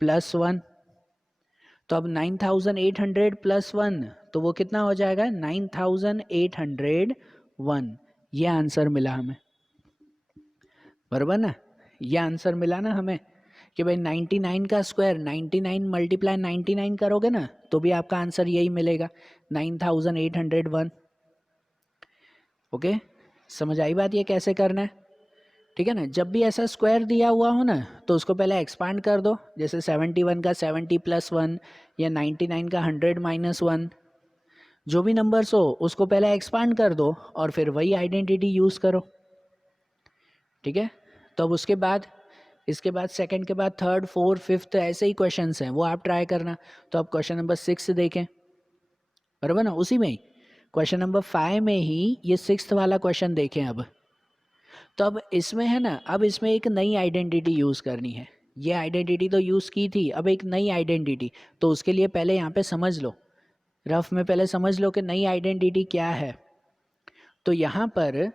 +1, तो अब 9,800 + 1, तो वो कितना हो जाएगा 9,801। ये आंसर मिला हमें, बराबर ना। ये आंसर मिला ना हमें कि भाई 99 का स्क्वायर 99 × 99 करोगे ना तो भी आपका आंसर यही मिलेगा 9,801। ओके, समझ आई बात ये कैसे करना है। ठीक है ना, जब भी ऐसा स्क्वायर दिया हुआ हो ना तो उसको पहले एक्सपांड कर दो, जैसे 71 का 70 + 1 या 99 का 100 - 1, जो भी नंबर्स हो उसको पहले एक्सपांड कर दो और फिर वही आइडेंटिटी यूज़ करो। ठीक है, तो अब उसके बाद इसके बाद सेकंड के बाद थर्ड फोर्थ फिफ्थ ऐसे ही क्वेश्चंस हैं, वो आप ट्राई करना। तो अब क्वेश्चन नंबर 6 देखें। बराबर ना, उसी में ही क्वेश्चन नंबर 5 में ही ये 6th वाला क्वेश्चन देखें अब। तो अब इसमें है ना, अब इसमें एक नई आइडेंटिटी यूज़ करनी है। ये आइडेंटिटी तो यूज़ की थी, अब एक नई आइडेंटिटी। तो उसके लिए पहले यहाँ पे समझ लो, रफ में पहले समझ लो कि नई आइडेंटिटी क्या है। तो यहाँ पर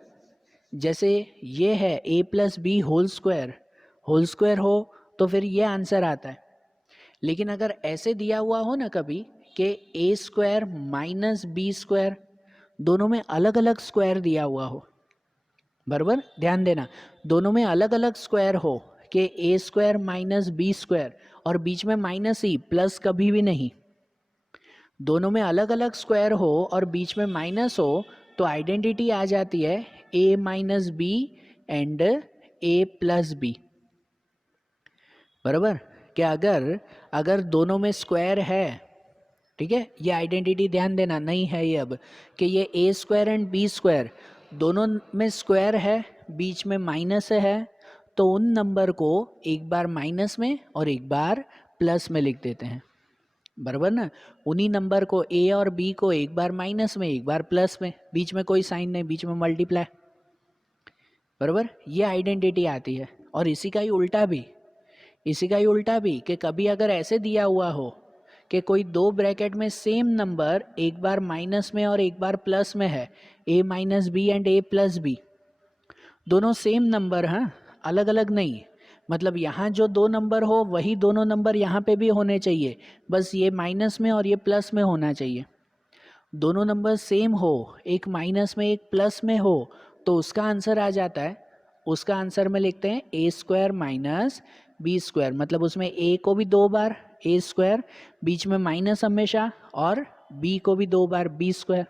जैसे ये है a plus B whole square हो तो फिर ये आंसर आता है। लेकिन अगर ऐसे दिया हुआ हो ना कभी कि a square minus B square, दोनों में अलग अलग स्क्वायर दिया हुआ हो, बराबर ध्यान देना, दोनों में अलग अलग स्क्वायर हो कि a square minus B square और बीच में माइनस ही, प्लस कभी भी नहीं, दोनों में अलग अलग स्क्वायर हो और बीच में माइनस हो, तो आइडेंटिटी आ जाती है a minus b and a plus b. बराबर, कि अगर अगर दोनों में स्क्वायर है, ठीक है, ये आइडेंटिटी ध्यान देना नहीं है ये अब, कि ये a square and B square दोनों में स्क्वायर है, बीच में माइनस है, तो उन नंबर को एक बार माइनस में और एक बार प्लस में लिख देते हैं। बराबर ना, उन्हीं नंबर को a और b को एक बार माइनस में एक बार प्लस में, बीच में कोई साइन नहीं, बीच में मल्टीप्लाई। बराबर, ये आइडेंटिटी आती है। और इसी का ही उल्टा भी, इसी का ही उल्टा भी, कि कभी अगर ऐसे दिया हुआ हो कि कोई दो ब्रैकेट में सेम नंबर एक बार माइनस में और एक बार प्लस में है, a minus b and a plus b, दोनों सेम नंबर, हाँ अलग अलग नहीं, मतलब यहाँ जो दो नंबर हो वही दोनों नंबर यहाँ पे भी होने चाहिए, बस ये माइनस में और ये प्लस में होना चाहिए। दोनों नंबर सेम हो, एक माइनस में एक प्लस में हो, तो उसका आंसर आ जाता है, उसका आंसर में लिखते हैं a square minus B square, मतलब उसमें a को भी दो बार a स्क्वायर, बीच में माइनस हमेशा, और b को भी दो बार b स्क्वायर।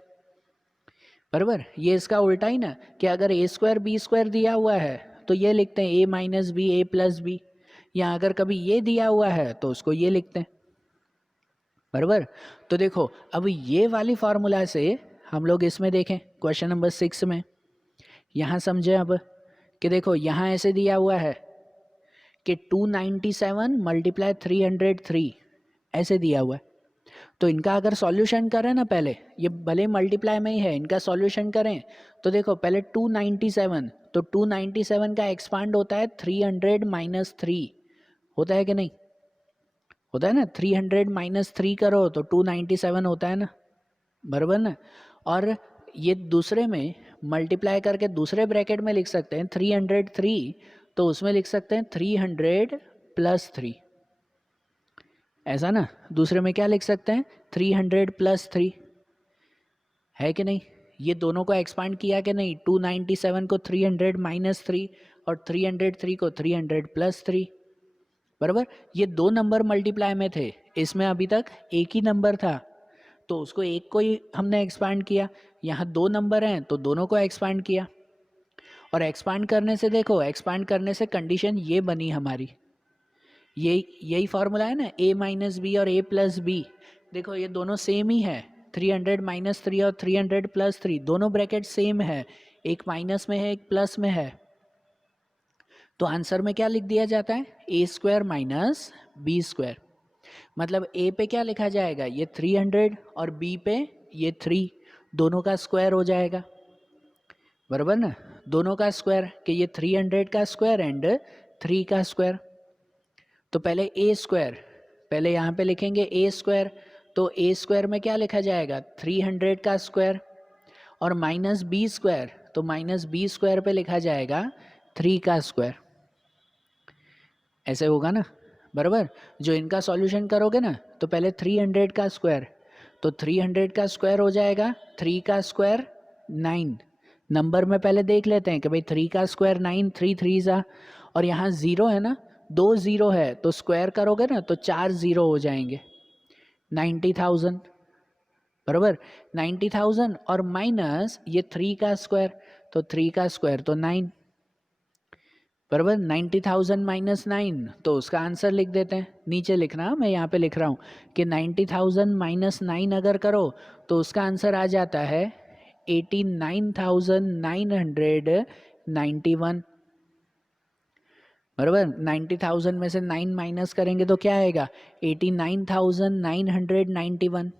बराबर, ये इसका उल्टा ही ना, कि अगर a स्क्वायर बी स्क्वायर दिया हुआ है तो ये लिखते हैं a minus b a plus b, या अगर कभी ये दिया हुआ है तो उसको ये लिखते हैं। बराबर, तो देखो अब ये वाली फार्मूला से हम लोग इसमें देखें क्वेश्चन नंबर 6 में, यहाँ समझें अब कि देखो यहाँ ऐसे दिया हुआ है कि 297 मल्टीप्लाई 303 ऐसे दिया हुआ है। तो इनका अगर सॉल्यूशन करें ना, पहले ये भले मल्टीप्लाई में ही है, इनका सॉल्यूशन करें तो देखो पहले 297, तो 297 का एक्सपांड होता है 300 माइनस 3, होता है कि नहीं, होता है ना, 300 माइनस 3 करो तो 297 होता है ना, बराबर ना। और ये दूसरे में मल्टीप्लाई करके दूसरे ब्रैकेट में लिख सकते हैं 303, तो उसमें लिख सकते हैं 300 प्लस 3, ऐसा ना, दूसरे में क्या लिख सकते हैं 300 प्लस 3, है कि नहीं। ये दोनों को एक्सपांड किया कि नहीं, 297 को 300 माइनस 3 और 303 को 300 प्लस 3। बराबर, ये दो नंबर मल्टीप्लाई में थे, इसमें अभी तक एक ही नंबर था, तो उसको एक को ही हमने एक्सपांड किया। यहाँ दो नंबर हैं तो दोनों को एक्सपांड किया, और एक्सपांड करने से देखो, एक्सपांड करने से कंडीशन ये बनी हमारी, यही फार्मूला है ना, a माइनस बी और a प्लस बी। देखो ये दोनों सेम ही है, 300 माइनस 3 और 300 प्लस 3, दोनों ब्रैकेट सेम है, एक माइनस में है एक प्लस में है, तो आंसर में क्या लिख दिया जाता है, a square minus B square. मतलब a पे क्या लिखा जाएगा, ये 300, और b पे ये 3, दोनों का स्क्वायर हो जाएगा। बराबर ना, दोनों का स्क्वायर, कि ये 300 का स्क्वायर एंड 3 का स्क्वायर। तो पहले a स्क्वायर, पहले यहाँ पे लिखेंगे a स्क्वायर, तो a स्क्वायर में क्या लिखा जाएगा 300 का स्क्वायर, और माइनस बी स्क्वायर, तो माइनस बी स्क्वायर पे लिखा जाएगा 3 का स्क्वायर, ऐसे होगा ना। बराबर, जो इनका सॉल्यूशन करोगे ना, तो पहले 300 का स्क्वायर, तो 300 का स्क्वायर हो जाएगा 3 का स्क्वायर 9, नंबर में पहले देख लेते हैं कि भाई 3 का स्क्वायर 9, 3 3 ज़ा, और यहाँ ज़ीरो है ना, दो ज़ीरो है, तो स्क्वायर करोगे ना तो 4 ज़ीरो हो जाएंगे, 90,000। बराबर, 90,000 और माइनस ये 3 का स्क्वायर, तो 3 का स्क्वायर तो 9, बराबर, 90,000 माइनस 9, तो उसका आंसर लिख देते हैं, नीचे लिखना, मैं यहाँ पे लिख रहा हूँ कि 90,000 माइनस 9 अगर करो तो उसका आंसर आ जाता है 89,991। बराबर, 90,000 में से 9 माइनस करेंगे तो क्या आएगा, 89,991।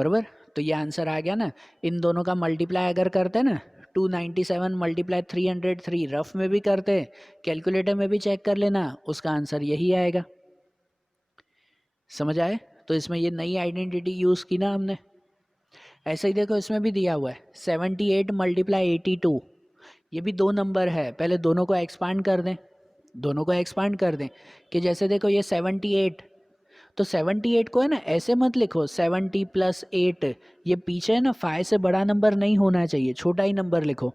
बराबर। तो ये आंसर आ गया ना। इन दोनों का मल्टीप्लाई अगर करते हैं ना, 297 मल्टीप्लाई 303, रफ में भी करते, कैलकुलेटर में भी चेक कर लेना, उसका आंसर यही आएगा। समझ आए? तो इसमें ये नई आइडेंटिटी यूज़ की ना हमने। ऐसे ही देखो इसमें भी दिया हुआ है 78 मल्टीप्लाई 82, ये भी दो नंबर है, पहले दोनों को एक्सपांड कर दें, दोनों को एक्सपांड कर दें कि जैसे देखो ये 78, तो 78 को है ना ऐसे मत लिखो 70 प्लस 8, ये पीछे है ना 5 से बड़ा नंबर नहीं होना चाहिए, छोटा ही नंबर लिखो।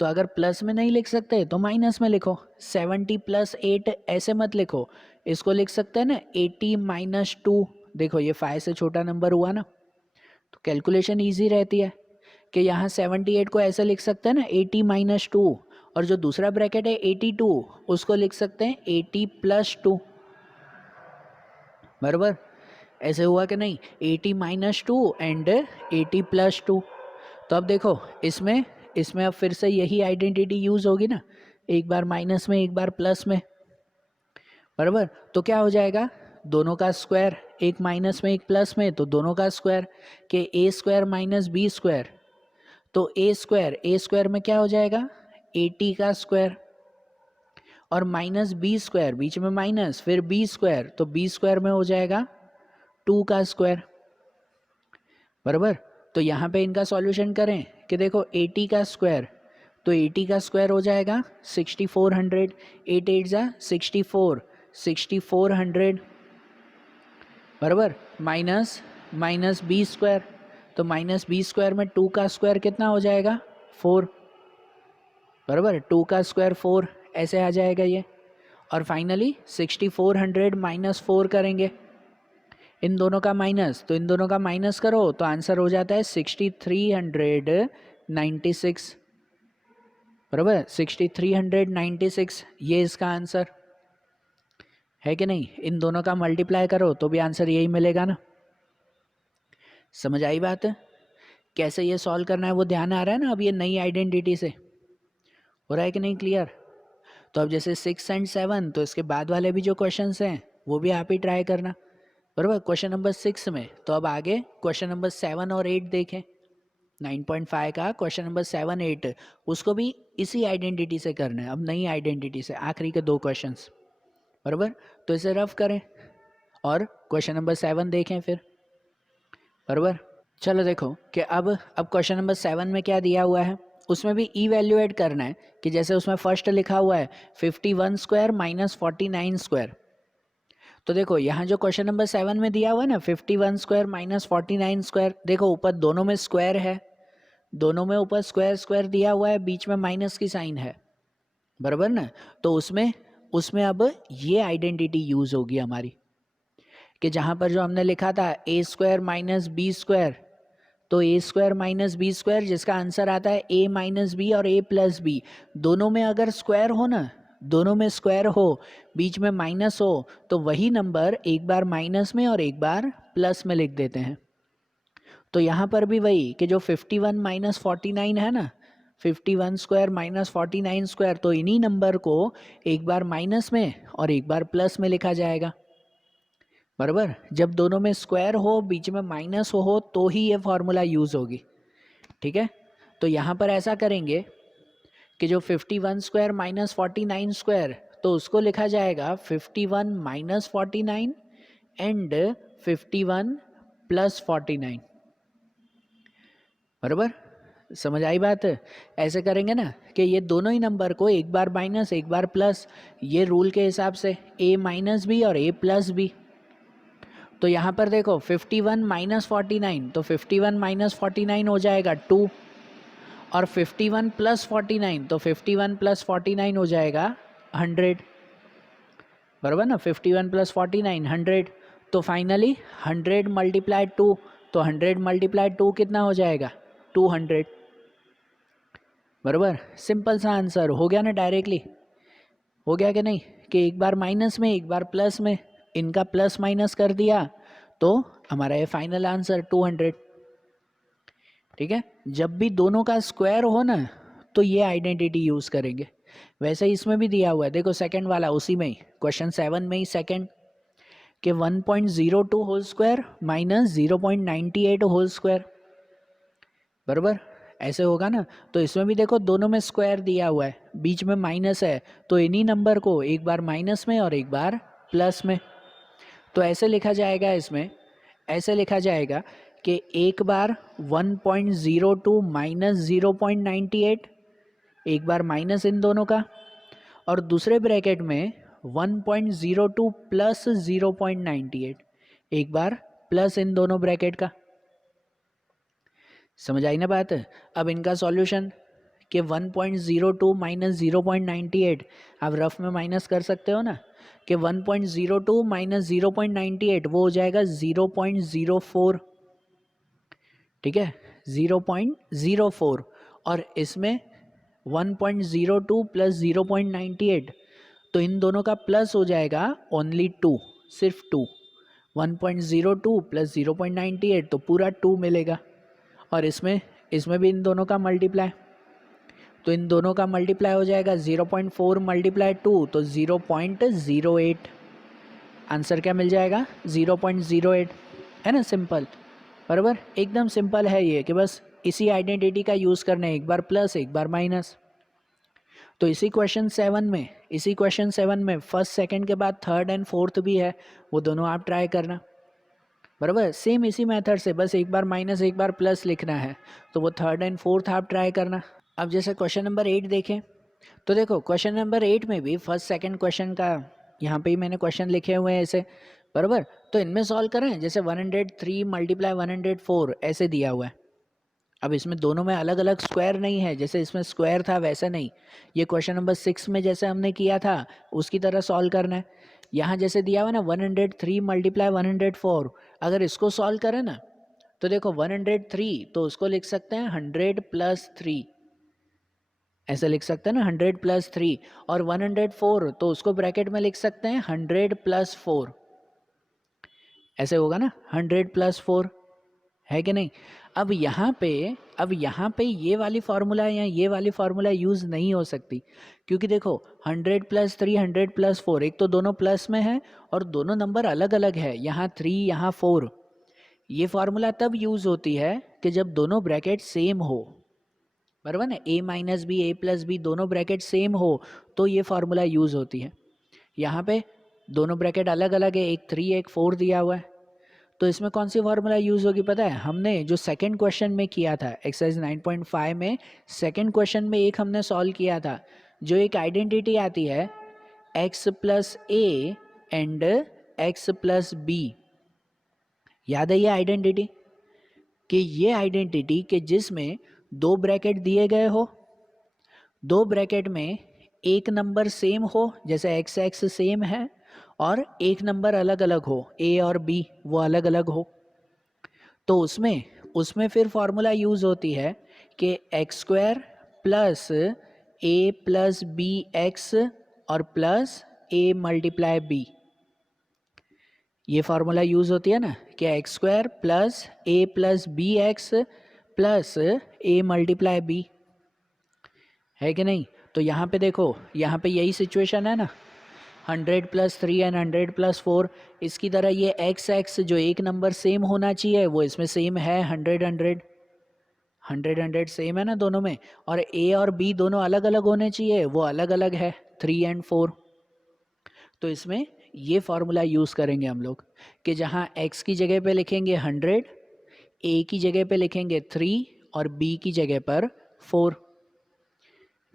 तो अगर प्लस में नहीं लिख सकते तो माइनस में लिखो, 70 प्लस 8 ऐसे मत लिखो, इसको लिख सकते हैं ना 80 माइनस 2, देखो ये 5 से छोटा नंबर हुआ ना, तो कैलकुलेशन ईजी रहती है कि यहाँ 78 को ऐसे लिख सकते हैं ना 80 माइनस 2, और जो दूसरा ब्रैकेट है 82 उसको लिख सकते हैं 80 प्लस 2, बराबर। ऐसे हुआ कि नहीं, 80 माइनस 2 एंड 80 प्लस 2। तो अब देखो इसमें इसमें अब फिर से यही आइडेंटिटी यूज होगी ना, एक बार माइनस में एक बार प्लस में, बराबर। तो क्या हो जाएगा, दोनों का स्क्वायर, एक माइनस में एक प्लस में, तो दोनों का स्क्वायर के ए स्क्वायर माइनस बी स्क्वायर, तो ए स्क्वायर में क्या हो जाएगा 80 का स्क्वायर, और माइनस बी स्क्वायर, बीच में माइनस, फिर बी स्क्वायर, तो बी स्क्वायर में हो जाएगा 2 का स्क्वायर, बराबर। तो यहाँ पे इनका सॉल्यूशन करें कि देखो 80 का स्क्वायर, तो 80 का स्क्वायर हो जाएगा 6400, 8 8 जा 64, 6400, बराबर, माइनस माइनस बी स्क्वायर, तो माइनस बी स्क्वायर में 2 का स्क्वायर कितना हो जाएगा 4, बराबर, 2 का स्क्वायर 4, ऐसे आ जाएगा ये। और फाइनली 6400 माइनस 4 करेंगे, इन दोनों का माइनस, तो इन दोनों का माइनस करो तो आंसर हो जाता है 6396, बराबर, 6396, ये इसका आंसर है कि नहीं। इन दोनों का मल्टीप्लाई करो तो भी आंसर यही मिलेगा ना। समझ आई बात है? कैसे ये सॉल्व करना है वो ध्यान आ रहा है ना अब ये नई आइडेंटिटी से, हो रहा है कि नहीं क्लियर? तो अब जैसे 6 एंड 7, तो इसके बाद वाले भी जो क्वेश्चंस हैं वो भी आप ही ट्राई करना, बराबर। क्वेश्चन नंबर 6 में, तो अब आगे क्वेश्चन नंबर 7 और 8 देखें, 9.5 का क्वेश्चन नंबर 7 8, उसको भी इसी आइडेंटिटी से करना है, अब नई आइडेंटिटी से, आखिरी के दो क्वेश्चंस, बराबर। तो इसे रफ करें और क्वेश्चन नंबर 7 देखें फिर, बराबर। चलो देखो कि अब क्वेश्चन नंबर 7 में क्या दिया हुआ है, उसमें भी इवैल्यूएट करना है कि जैसे उसमें फर्स्ट लिखा हुआ है 51 स्क्वायर माइनस 49 स्क्वायर, तो देखो यहाँ जो क्वेश्चन नंबर 7 में दिया हुआ है ना 51 स्क्वायर माइनस 49 स्क्वायर, देखो ऊपर दोनों में स्क्वायर है, दोनों में ऊपर स्क्वायर स्क्वायर दिया हुआ है, बीच में माइनस की साइन है, बराबर ना। तो उसमें उसमें अब ये आइडेंटिटी यूज होगी हमारी कि जहाँ पर जो हमने लिखा था ए स्क्वायर माइनस बी स्क्वायर, तो ए स्क्वायर माइनस बी स्क्वायर जिसका आंसर आता है ए माइनस बी और ए प्लस बी, दोनों में अगर स्क्वायर हो ना, दोनों में स्क्वायर हो, बीच में माइनस हो, तो वही नंबर एक बार माइनस में और एक बार प्लस में लिख देते हैं। तो यहाँ पर भी वही कि जो 51 माइनस 49 है ना, 51 स्क्वायर माइनस 49 स्क्वायर, तो इन्हीं नंबर को एक बार माइनस में और एक बार प्लस में लिखा जाएगा, बराबर। जब दोनों में स्क्वायर हो, बीच में माइनस हो तो ही ये फॉर्मूला यूज होगी, ठीक है। तो यहाँ पर ऐसा करेंगे कि जो 51 स्क्वायर माइनस 49 स्क्वायर, तो उसको लिखा जाएगा 51 माइनस 49 एंड 51 प्लस 49, बराबर। समझ आई बात? ऐसे करेंगे ना कि ये दोनों ही नंबर को एक बार माइनस एक बार प्लस, ये रूल के हिसाब से a माइनस बी और a प्लस बी। तो यहाँ पर देखो 51 माइनस 49, तो 51 माइनस 49 हो जाएगा 2, और 51 प्लस 49, तो 51 प्लस 49 हो जाएगा 100, बराबर ना। 51 प्लस 49 100, तो फाइनली 100 मल्टीप्लाई 2, तो 100 मल्टीप्लाई 2 कितना हो जाएगा 200, बराबर। सिंपल सा आंसर हो गया ना, डायरेक्टली हो गया कि नहीं, कि एक बार माइनस में एक बार प्लस में, इनका प्लस माइनस कर दिया तो हमारा ये फाइनल आंसर 200, ठीक है। जब भी दोनों का स्क्वायर हो ना तो ये आइडेंटिटी यूज करेंगे। वैसे ही इसमें भी दिया हुआ है, देखो सेकंड वाला उसी में ही, क्वेश्चन 7 में ही सेकंड, कि 1.02 whole square minus 0.98 whole square, बराबर ऐसे होगा ना। तो इसमें भी देखो दोनों में स्क्वायर दिया हुआ है, बीच में माइनस है, तो इन्हीं नंबर को एक बार माइनस में और एक बार प्लस में। तो ऐसे लिखा जाएगा, इसमें ऐसे लिखा जाएगा कि एक बार 1.02 माइनस 0.98, एक बार माइनस इन दोनों का, और दूसरे ब्रैकेट में 1.02 प्लस 0.98, एक बार प्लस इन दोनों ब्रैकेट का। समझ आई ना बात। अब इनका सॉल्यूशन कि 1.02 माइनस 0.98 आप रफ में माइनस कर सकते हो ना, कि 1.02 माइनस 0.98 वो हो जाएगा 0.04, ठीक है 0.04, और इसमें 1.02 प्लस 0.98, तो इन दोनों का प्लस हो जाएगा ओनली 2, सिर्फ 2, 1.02 प्लस 0.98 तो पूरा 2 मिलेगा, और इसमें इसमें भी इन दोनों का मल्टीप्लाई, तो इन दोनों का मल्टीप्लाई हो जाएगा 0.4 मल्टीप्लाई 2 तो 0.08, आंसर क्या मिल जाएगा 0.08, है ना, सिंपल, बराबर एकदम सिंपल है ये, कि बस इसी आइडेंटिटी का यूज़ करना है, एक बार प्लस एक बार माइनस। तो इसी क्वेश्चन 7 में फर्स्ट सेकंड के बाद थर्ड एंड फोर्थ भी है, वो दोनों आप ट्राई करना, बराबर सेम इसी मेथड से, बस एक बार माइनस एक बार प्लस लिखना है, तो वो थर्ड एंड फोर्थ आप ट्राई करना। अब जैसे क्वेश्चन नंबर 8 देखें, तो देखो क्वेश्चन नंबर 8 में भी फर्स्ट सेकंड क्वेश्चन का यहाँ पे ही मैंने क्वेश्चन लिखे हुए हैं ऐसे, बराबर, तो इनमें सॉल्व करें, जैसे 103 मल्टीप्लाई 104 ऐसे दिया हुआ है। अब इसमें दोनों में अलग अलग स्क्वायर नहीं है, जैसे इसमें स्क्वायर था वैसा नहीं, ये क्वेश्चन नंबर 6 में जैसे हमने किया था उसकी तरह सॉल्व करना है। यहाँ जैसे दिया हुआ ना 103 मल्टीप्लाई 104, अगर इसको सॉल्व करें ना, तो देखो 103 तो उसको लिख सकते हैं 100 प्लस 3, ऐसे लिख सकते हैं ना 100 प्लस 3, और 104 तो उसको ब्रैकेट में लिख सकते हैं 100 प्लस 4, ऐसे होगा ना 100 प्लस 4, है कि नहीं। अब यहाँ पे ये वाली फार्मूला या ये वाली फार्मूला यूज़ नहीं हो सकती, क्योंकि देखो 100 प्लस 3 100 प्लस 4, एक तो दोनों प्लस में है और दोनों नंबर अलग अलग है, यहाँ 3 यहाँ 4। ये फार्मूला तब यूज़ होती है कि जब दोनों ब्रैकेट सेम हो, बराबर ना, a minus b a plus b दोनों ब्रैकेट सेम हो तो ये फार्मूला यूज़ होती है। यहाँ पे दोनों ब्रैकेट अलग अलग है, एक 3 एक 4 दिया हुआ है, तो इसमें कौन सी फार्मूला यूज़ होगी पता है, हमने जो सेकंड क्वेश्चन में किया था एक्सरसाइज 9.5 में, सेकंड क्वेश्चन में एक हमने सॉल्व किया था, जो एक आइडेंटिटी आती है x plus a and x plus b, याद है ये आइडेंटिटी, कि ये आइडेंटिटी कि जिसमें दो ब्रैकेट दिए गए हो, दो ब्रैकेट में एक नंबर सेम हो, जैसे एक्स एक्स सेम है, और एक नंबर अलग अलग हो, ए और बी वो अलग अलग हो, तो उसमें उसमें फिर फॉर्मूला यूज़ होती है कि एक्स स्क्वायर प्लस ए प्लस बी एक्स और प्लस ए मल्टीप्लाई बी, ये फार्मूला यूज़ होती है ना, कि x square plus A plus B x plus A multiply B, है कि नहीं। तो यहाँ पे देखो, यहाँ पे यही सिचुएशन है ना, 100 प्लस 3 एंड 100 प्लस 4, इसकी तरह ये एक्स एक्स जो एक नंबर सेम होना चाहिए वो इसमें सेम है, 100 सेम है ना दोनों में, और ए और बी दोनों अलग अलग होने चाहिए, वो अलग अलग है 3 एंड 4। तो इसमें ये फार्मूला यूज़ करेंगे हम लोग, कि जहाँ x की जगह पे लिखेंगे 100, a की जगह पे लिखेंगे 3 और b की जगह पर 4,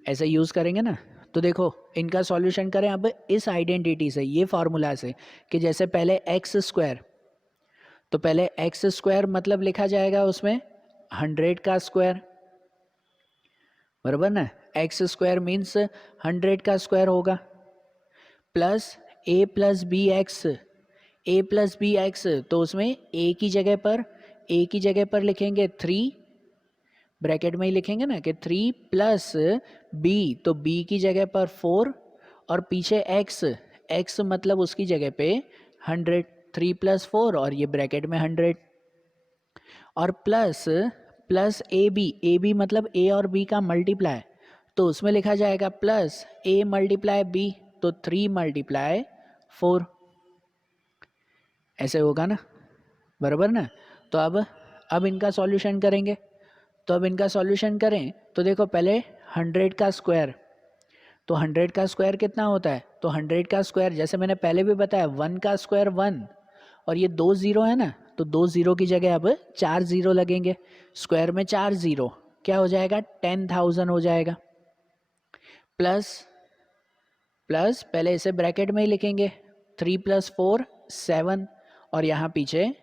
ऐसे यूज़ करेंगे ना। तो देखो इनका सॉल्यूशन करें अब इस आइडेंटिटी से, ये फार्मूला से, कि जैसे पहले एक्स स्क्वायर, तो पहले एक्स स्क्वायर मतलब लिखा जाएगा उसमें 100 का स्क्वायर, बराबर ना, एक्स स्क्वायर मीन्स 100 का स्क्वायर होगा, प्लस ए प्लस बी एक्स, ए प्लस बी एक्स, तो उसमें ए की जगह पर लिखेंगे 3, ब्रैकेट में ही लिखेंगे ना कि 3 प्लस बी, तो बी की जगह पर 4, और पीछे एक्स, एक्स मतलब उसकी जगह पे 100, 3 प्लस 4 और ये ब्रैकेट में 100, और प्लस प्लस ए बी मतलब ए और बी का मल्टीप्लाई, तो उसमें लिखा जाएगा प्लस ए मल्टीप्लाई बी, तो 3 मल्टीप्लाई 4, ऐसे होगा ना, बराबर ना। तो अब इनका सॉल्यूशन करेंगे। तो अब इनका सॉल्यूशन करें तो देखो पहले 100 का स्क्वायर, तो 100 का स्क्वायर कितना होता है, तो 100 का स्क्वायर जैसे मैंने पहले भी बताया 1 का स्क्वायर 1, और ये 2 ज़ीरो है ना, तो 2 ज़ीरो की जगह अब 4 ज़ीरो लगेंगे, स्क्वायर में 4 ज़ीरो क्या हो जाएगा 10,000 हो जाएगा। प्लस प्लस पहले इसे ब्रैकेट में ही लिखेंगे, 3 + 4 7, और यहाँ पीछे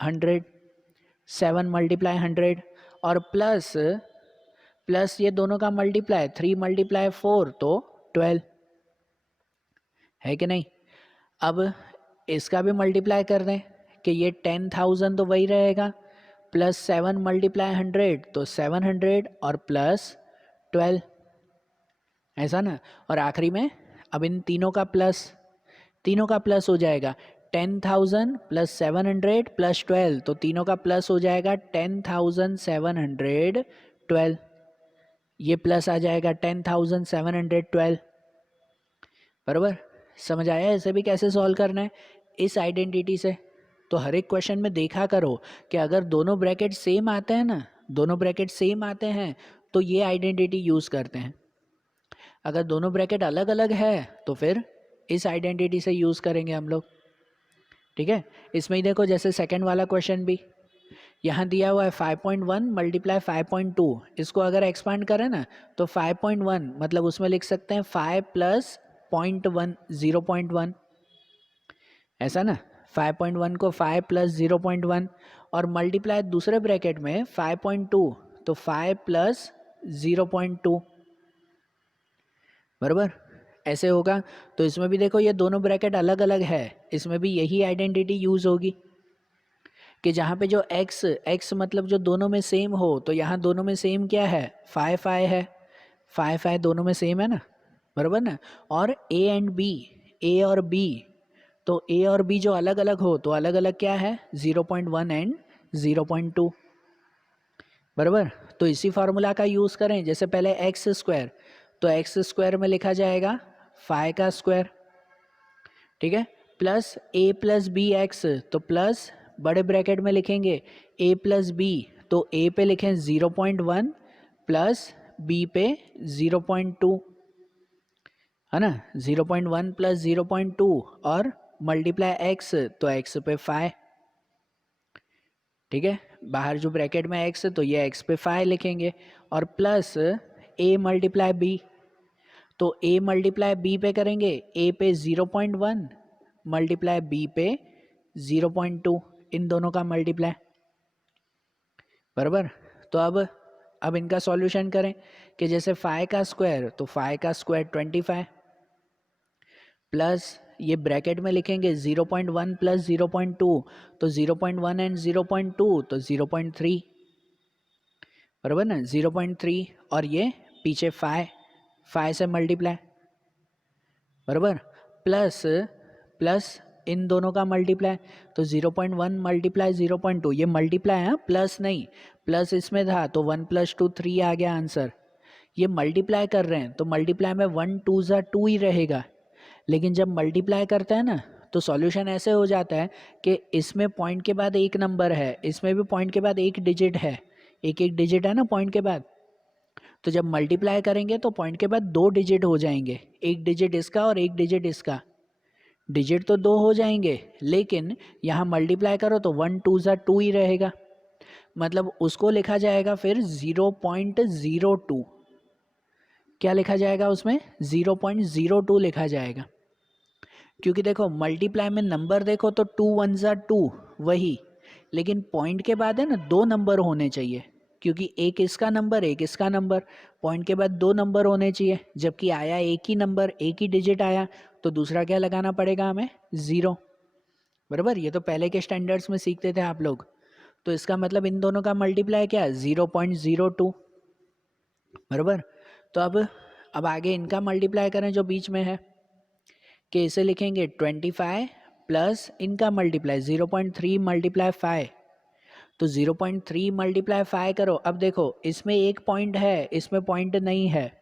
100, 7 × 100, और प्लस प्लस ये दोनों का मल्टीप्लाई, 3 × 4 तो 12, है कि नहीं। अब इसका भी मल्टीप्लाई कर दें कि ये 10,000 तो वही रहेगा, प्लस 7 × 100 तो 700, और प्लस 12, ऐसा ना। और आखिरी में अब इन तीनों का प्लस हो जाएगा, 10,000 + 700 + 12, तो तीनों का प्लस हो जाएगा 10,712, ये प्लस आ जाएगा 10,712, बराबर। समझ आया इसे भी कैसे सॉल्व करना है इस आइडेंटिटी से। तो हर एक क्वेश्चन में देखा करो कि अगर दोनों ब्रैकेट सेम आते हैं ना, दोनों ब्रैकेट सेम आते हैं तो ये आइडेंटिटी यूज़ करते हैं, अगर दोनों ब्रैकेट अलग अलग है तो फिर इस आइडेंटिटी से यूज़ करेंगे हम लोग, ठीक है। इसमें ही देखो जैसे सेकंड वाला क्वेश्चन भी यहाँ दिया हुआ है 5.1 × 5.2, इसको अगर एक्सपांड करें ना तो 5.1 मतलब उसमें लिख सकते हैं 5 + 0.1 0.1, ऐसा ना। 5.1 को 5 + 0.1, और मल्टीप्लाई दूसरे ब्रैकेट में 5.2 तो 5 + 0.2, बराबर, ऐसे होगा। तो इसमें भी देखो ये दोनों ब्रैकेट अलग अलग है, इसमें भी यही आइडेंटिटी यूज़ होगी कि जहाँ पे जो x मतलब जो दोनों में सेम हो, तो यहाँ दोनों में सेम क्या है 5 है, 5 दोनों में सेम है ना, बराबर ना। और a एंड b, a और b, तो a और b जो अलग अलग हो तो अलग अलग क्या है 0.1 एंड 0.2, बराबर। तो इसी फार्मूला का यूज़ करें, जैसे पहले एक्स स्क्वायर, तो एक्स स्क्वायर में लिखा जाएगा 5 का स्क्वायर, ठीक है, प्लस a + bx, तो प्लस बड़े ब्रैकेट में लिखेंगे a + b, तो a पे लिखें 0.1 प्लस b पे 0.2, है ना, 0.1 + 0.2, और मल्टीप्लाई x, तो x पे 5, ठीक है, बाहर जो ब्रैकेट में x है तो ये x पे 5 लिखेंगे, और प्लस a × b, तो a × b पे करेंगे, a पे 0.1 मल्टीप्लाई b पे 0.2, इन दोनों का मल्टीप्लाई, बराबर। तो अब इनका सॉल्यूशन करें कि जैसे 5 का स्क्वायर, तो 5 का स्क्वायर 25, प्लस ये ब्रैकेट में लिखेंगे 0.1 + 0.2, तो 0.1 एंड 0.2 तो 0.3, बराबर ना, 0.3, और ये पीछे 5 से मल्टीप्लाई, बराबर, प्लस प्लस इन दोनों का मल्टीप्लाई, तो 0.1 × 0.2, ये मल्टीप्लाई है प्लस नहीं, प्लस इसमें था तो 1 + 2 3 आ गया आंसर। ये मल्टीप्लाई कर रहे हैं तो मल्टीप्लाई में 1 2 ज़ा 2 ही रहेगा, लेकिन जब मल्टीप्लाई करते हैं ना तो सॉल्यूशन ऐसे हो जाता है कि इसमें पॉइंट के बाद एक नंबर है, इसमें भी पॉइंट के बाद एक डिजिट है, एक एक डिजिट है ना पॉइंट के बाद, तो जब मल्टीप्लाई करेंगे तो पॉइंट के बाद 2 डिजिट हो जाएंगे, एक डिजिट इसका और एक डिजिट इसका, डिजिट तो 2 हो जाएंगे, लेकिन यहाँ मल्टीप्लाई करो तो 1 2 ज़ा 2 ही रहेगा, मतलब उसको लिखा जाएगा फिर 0.02, क्या लिखा जाएगा उसमें 0.02 लिखा जाएगा, क्योंकि देखो मल्टीप्लाई में नंबर देखो तो 2 1 ज़ा 2 वही, लेकिन पॉइंट के बाद है ना 2 नंबर होने चाहिए, क्योंकि एक इसका नंबर एक इसका नंबर, पॉइंट के बाद 2 नंबर होने चाहिए, जबकि आया एक ही नंबर एक ही डिजिट आया, तो दूसरा क्या लगाना पड़ेगा हमें 0, बराबर। ये तो पहले के स्टैंडर्ड्स में सीखते थे आप लोग। तो इसका मतलब इन दोनों का मल्टीप्लाई क्या है 0.02, बराबर। तो अब आगे इनका मल्टीप्लाई करें जो बीच में है, कि इसे लिखेंगे 25 प्लस इनका मल्टीप्लाई 0.3 × 5, तो 0.3 × 5 करो। अब देखो इसमें एक पॉइंट है, इसमें पॉइंट नहीं है,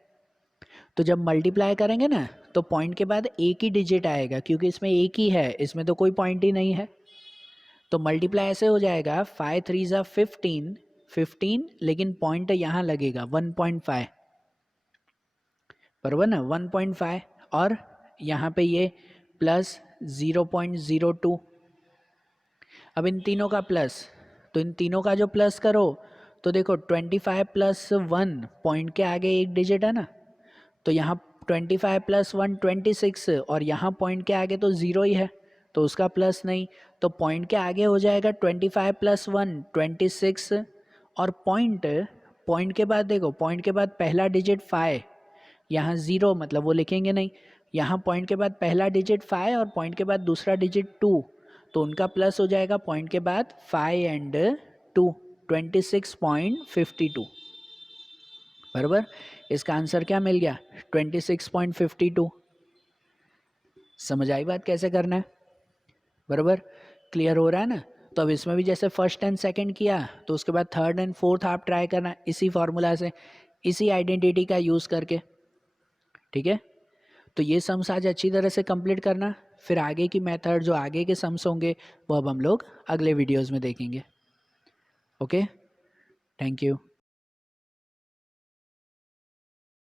तो जब मल्टीप्लाई करेंगे ना तो पॉइंट के बाद एक ही डिजिट आएगा, क्योंकि इसमें एक ही है, इसमें तो कोई पॉइंट ही नहीं है, तो मल्टीप्लाई ऐसे हो जाएगा 5 3 ज़ा 15, 15 लेकिन पॉइंट यहाँ लगेगा 1.5, बराबर ना 1.5, और यहाँ पे ये प्लस 0.02। अब इन तीनों का प्लस, तो इन तीनों का जो प्लस करो तो देखो 25 प्लस 1 पॉइंट के आगे एक डिजिट है ना, तो यहाँ 25 प्लस 1 26, और यहाँ पॉइंट के आगे तो ज़ीरो ही है तो उसका प्लस नहीं, तो पॉइंट के आगे हो जाएगा 25 प्लस 1 26, और पॉइंट के बाद देखो, पॉइंट के बाद पहला डिजिट 5, यहाँ ज़ीरो मतलब वो लिखेंगे नहीं, यहाँ पॉइंट के बाद पहला डिजिट 5 और पॉइंट के बाद दूसरा डिजिट 2, तो उनका प्लस हो जाएगा पॉइंट के बाद 5 एंड 2 26.52, बराबर। इसका आंसर क्या मिल गया 26.52। समझ आई बात कैसे करना है, बराबर, क्लियर हो रहा है ना। तो अब इसमें भी जैसे फर्स्ट एंड सेकंड किया तो उसके बाद थर्ड एंड फोर्थ आप ट्राई करना इसी फॉर्मूला से, इसी आइडेंटिटी का यूज़ करके, ठीक है। तो ये सम्स आज अच्छी तरह से कंप्लीट करना, फिर आगे की मेथड जो आगे के सम्स होंगे वो अब हम लोग अगले वीडियोज़ में देखेंगे। Okay, thank you.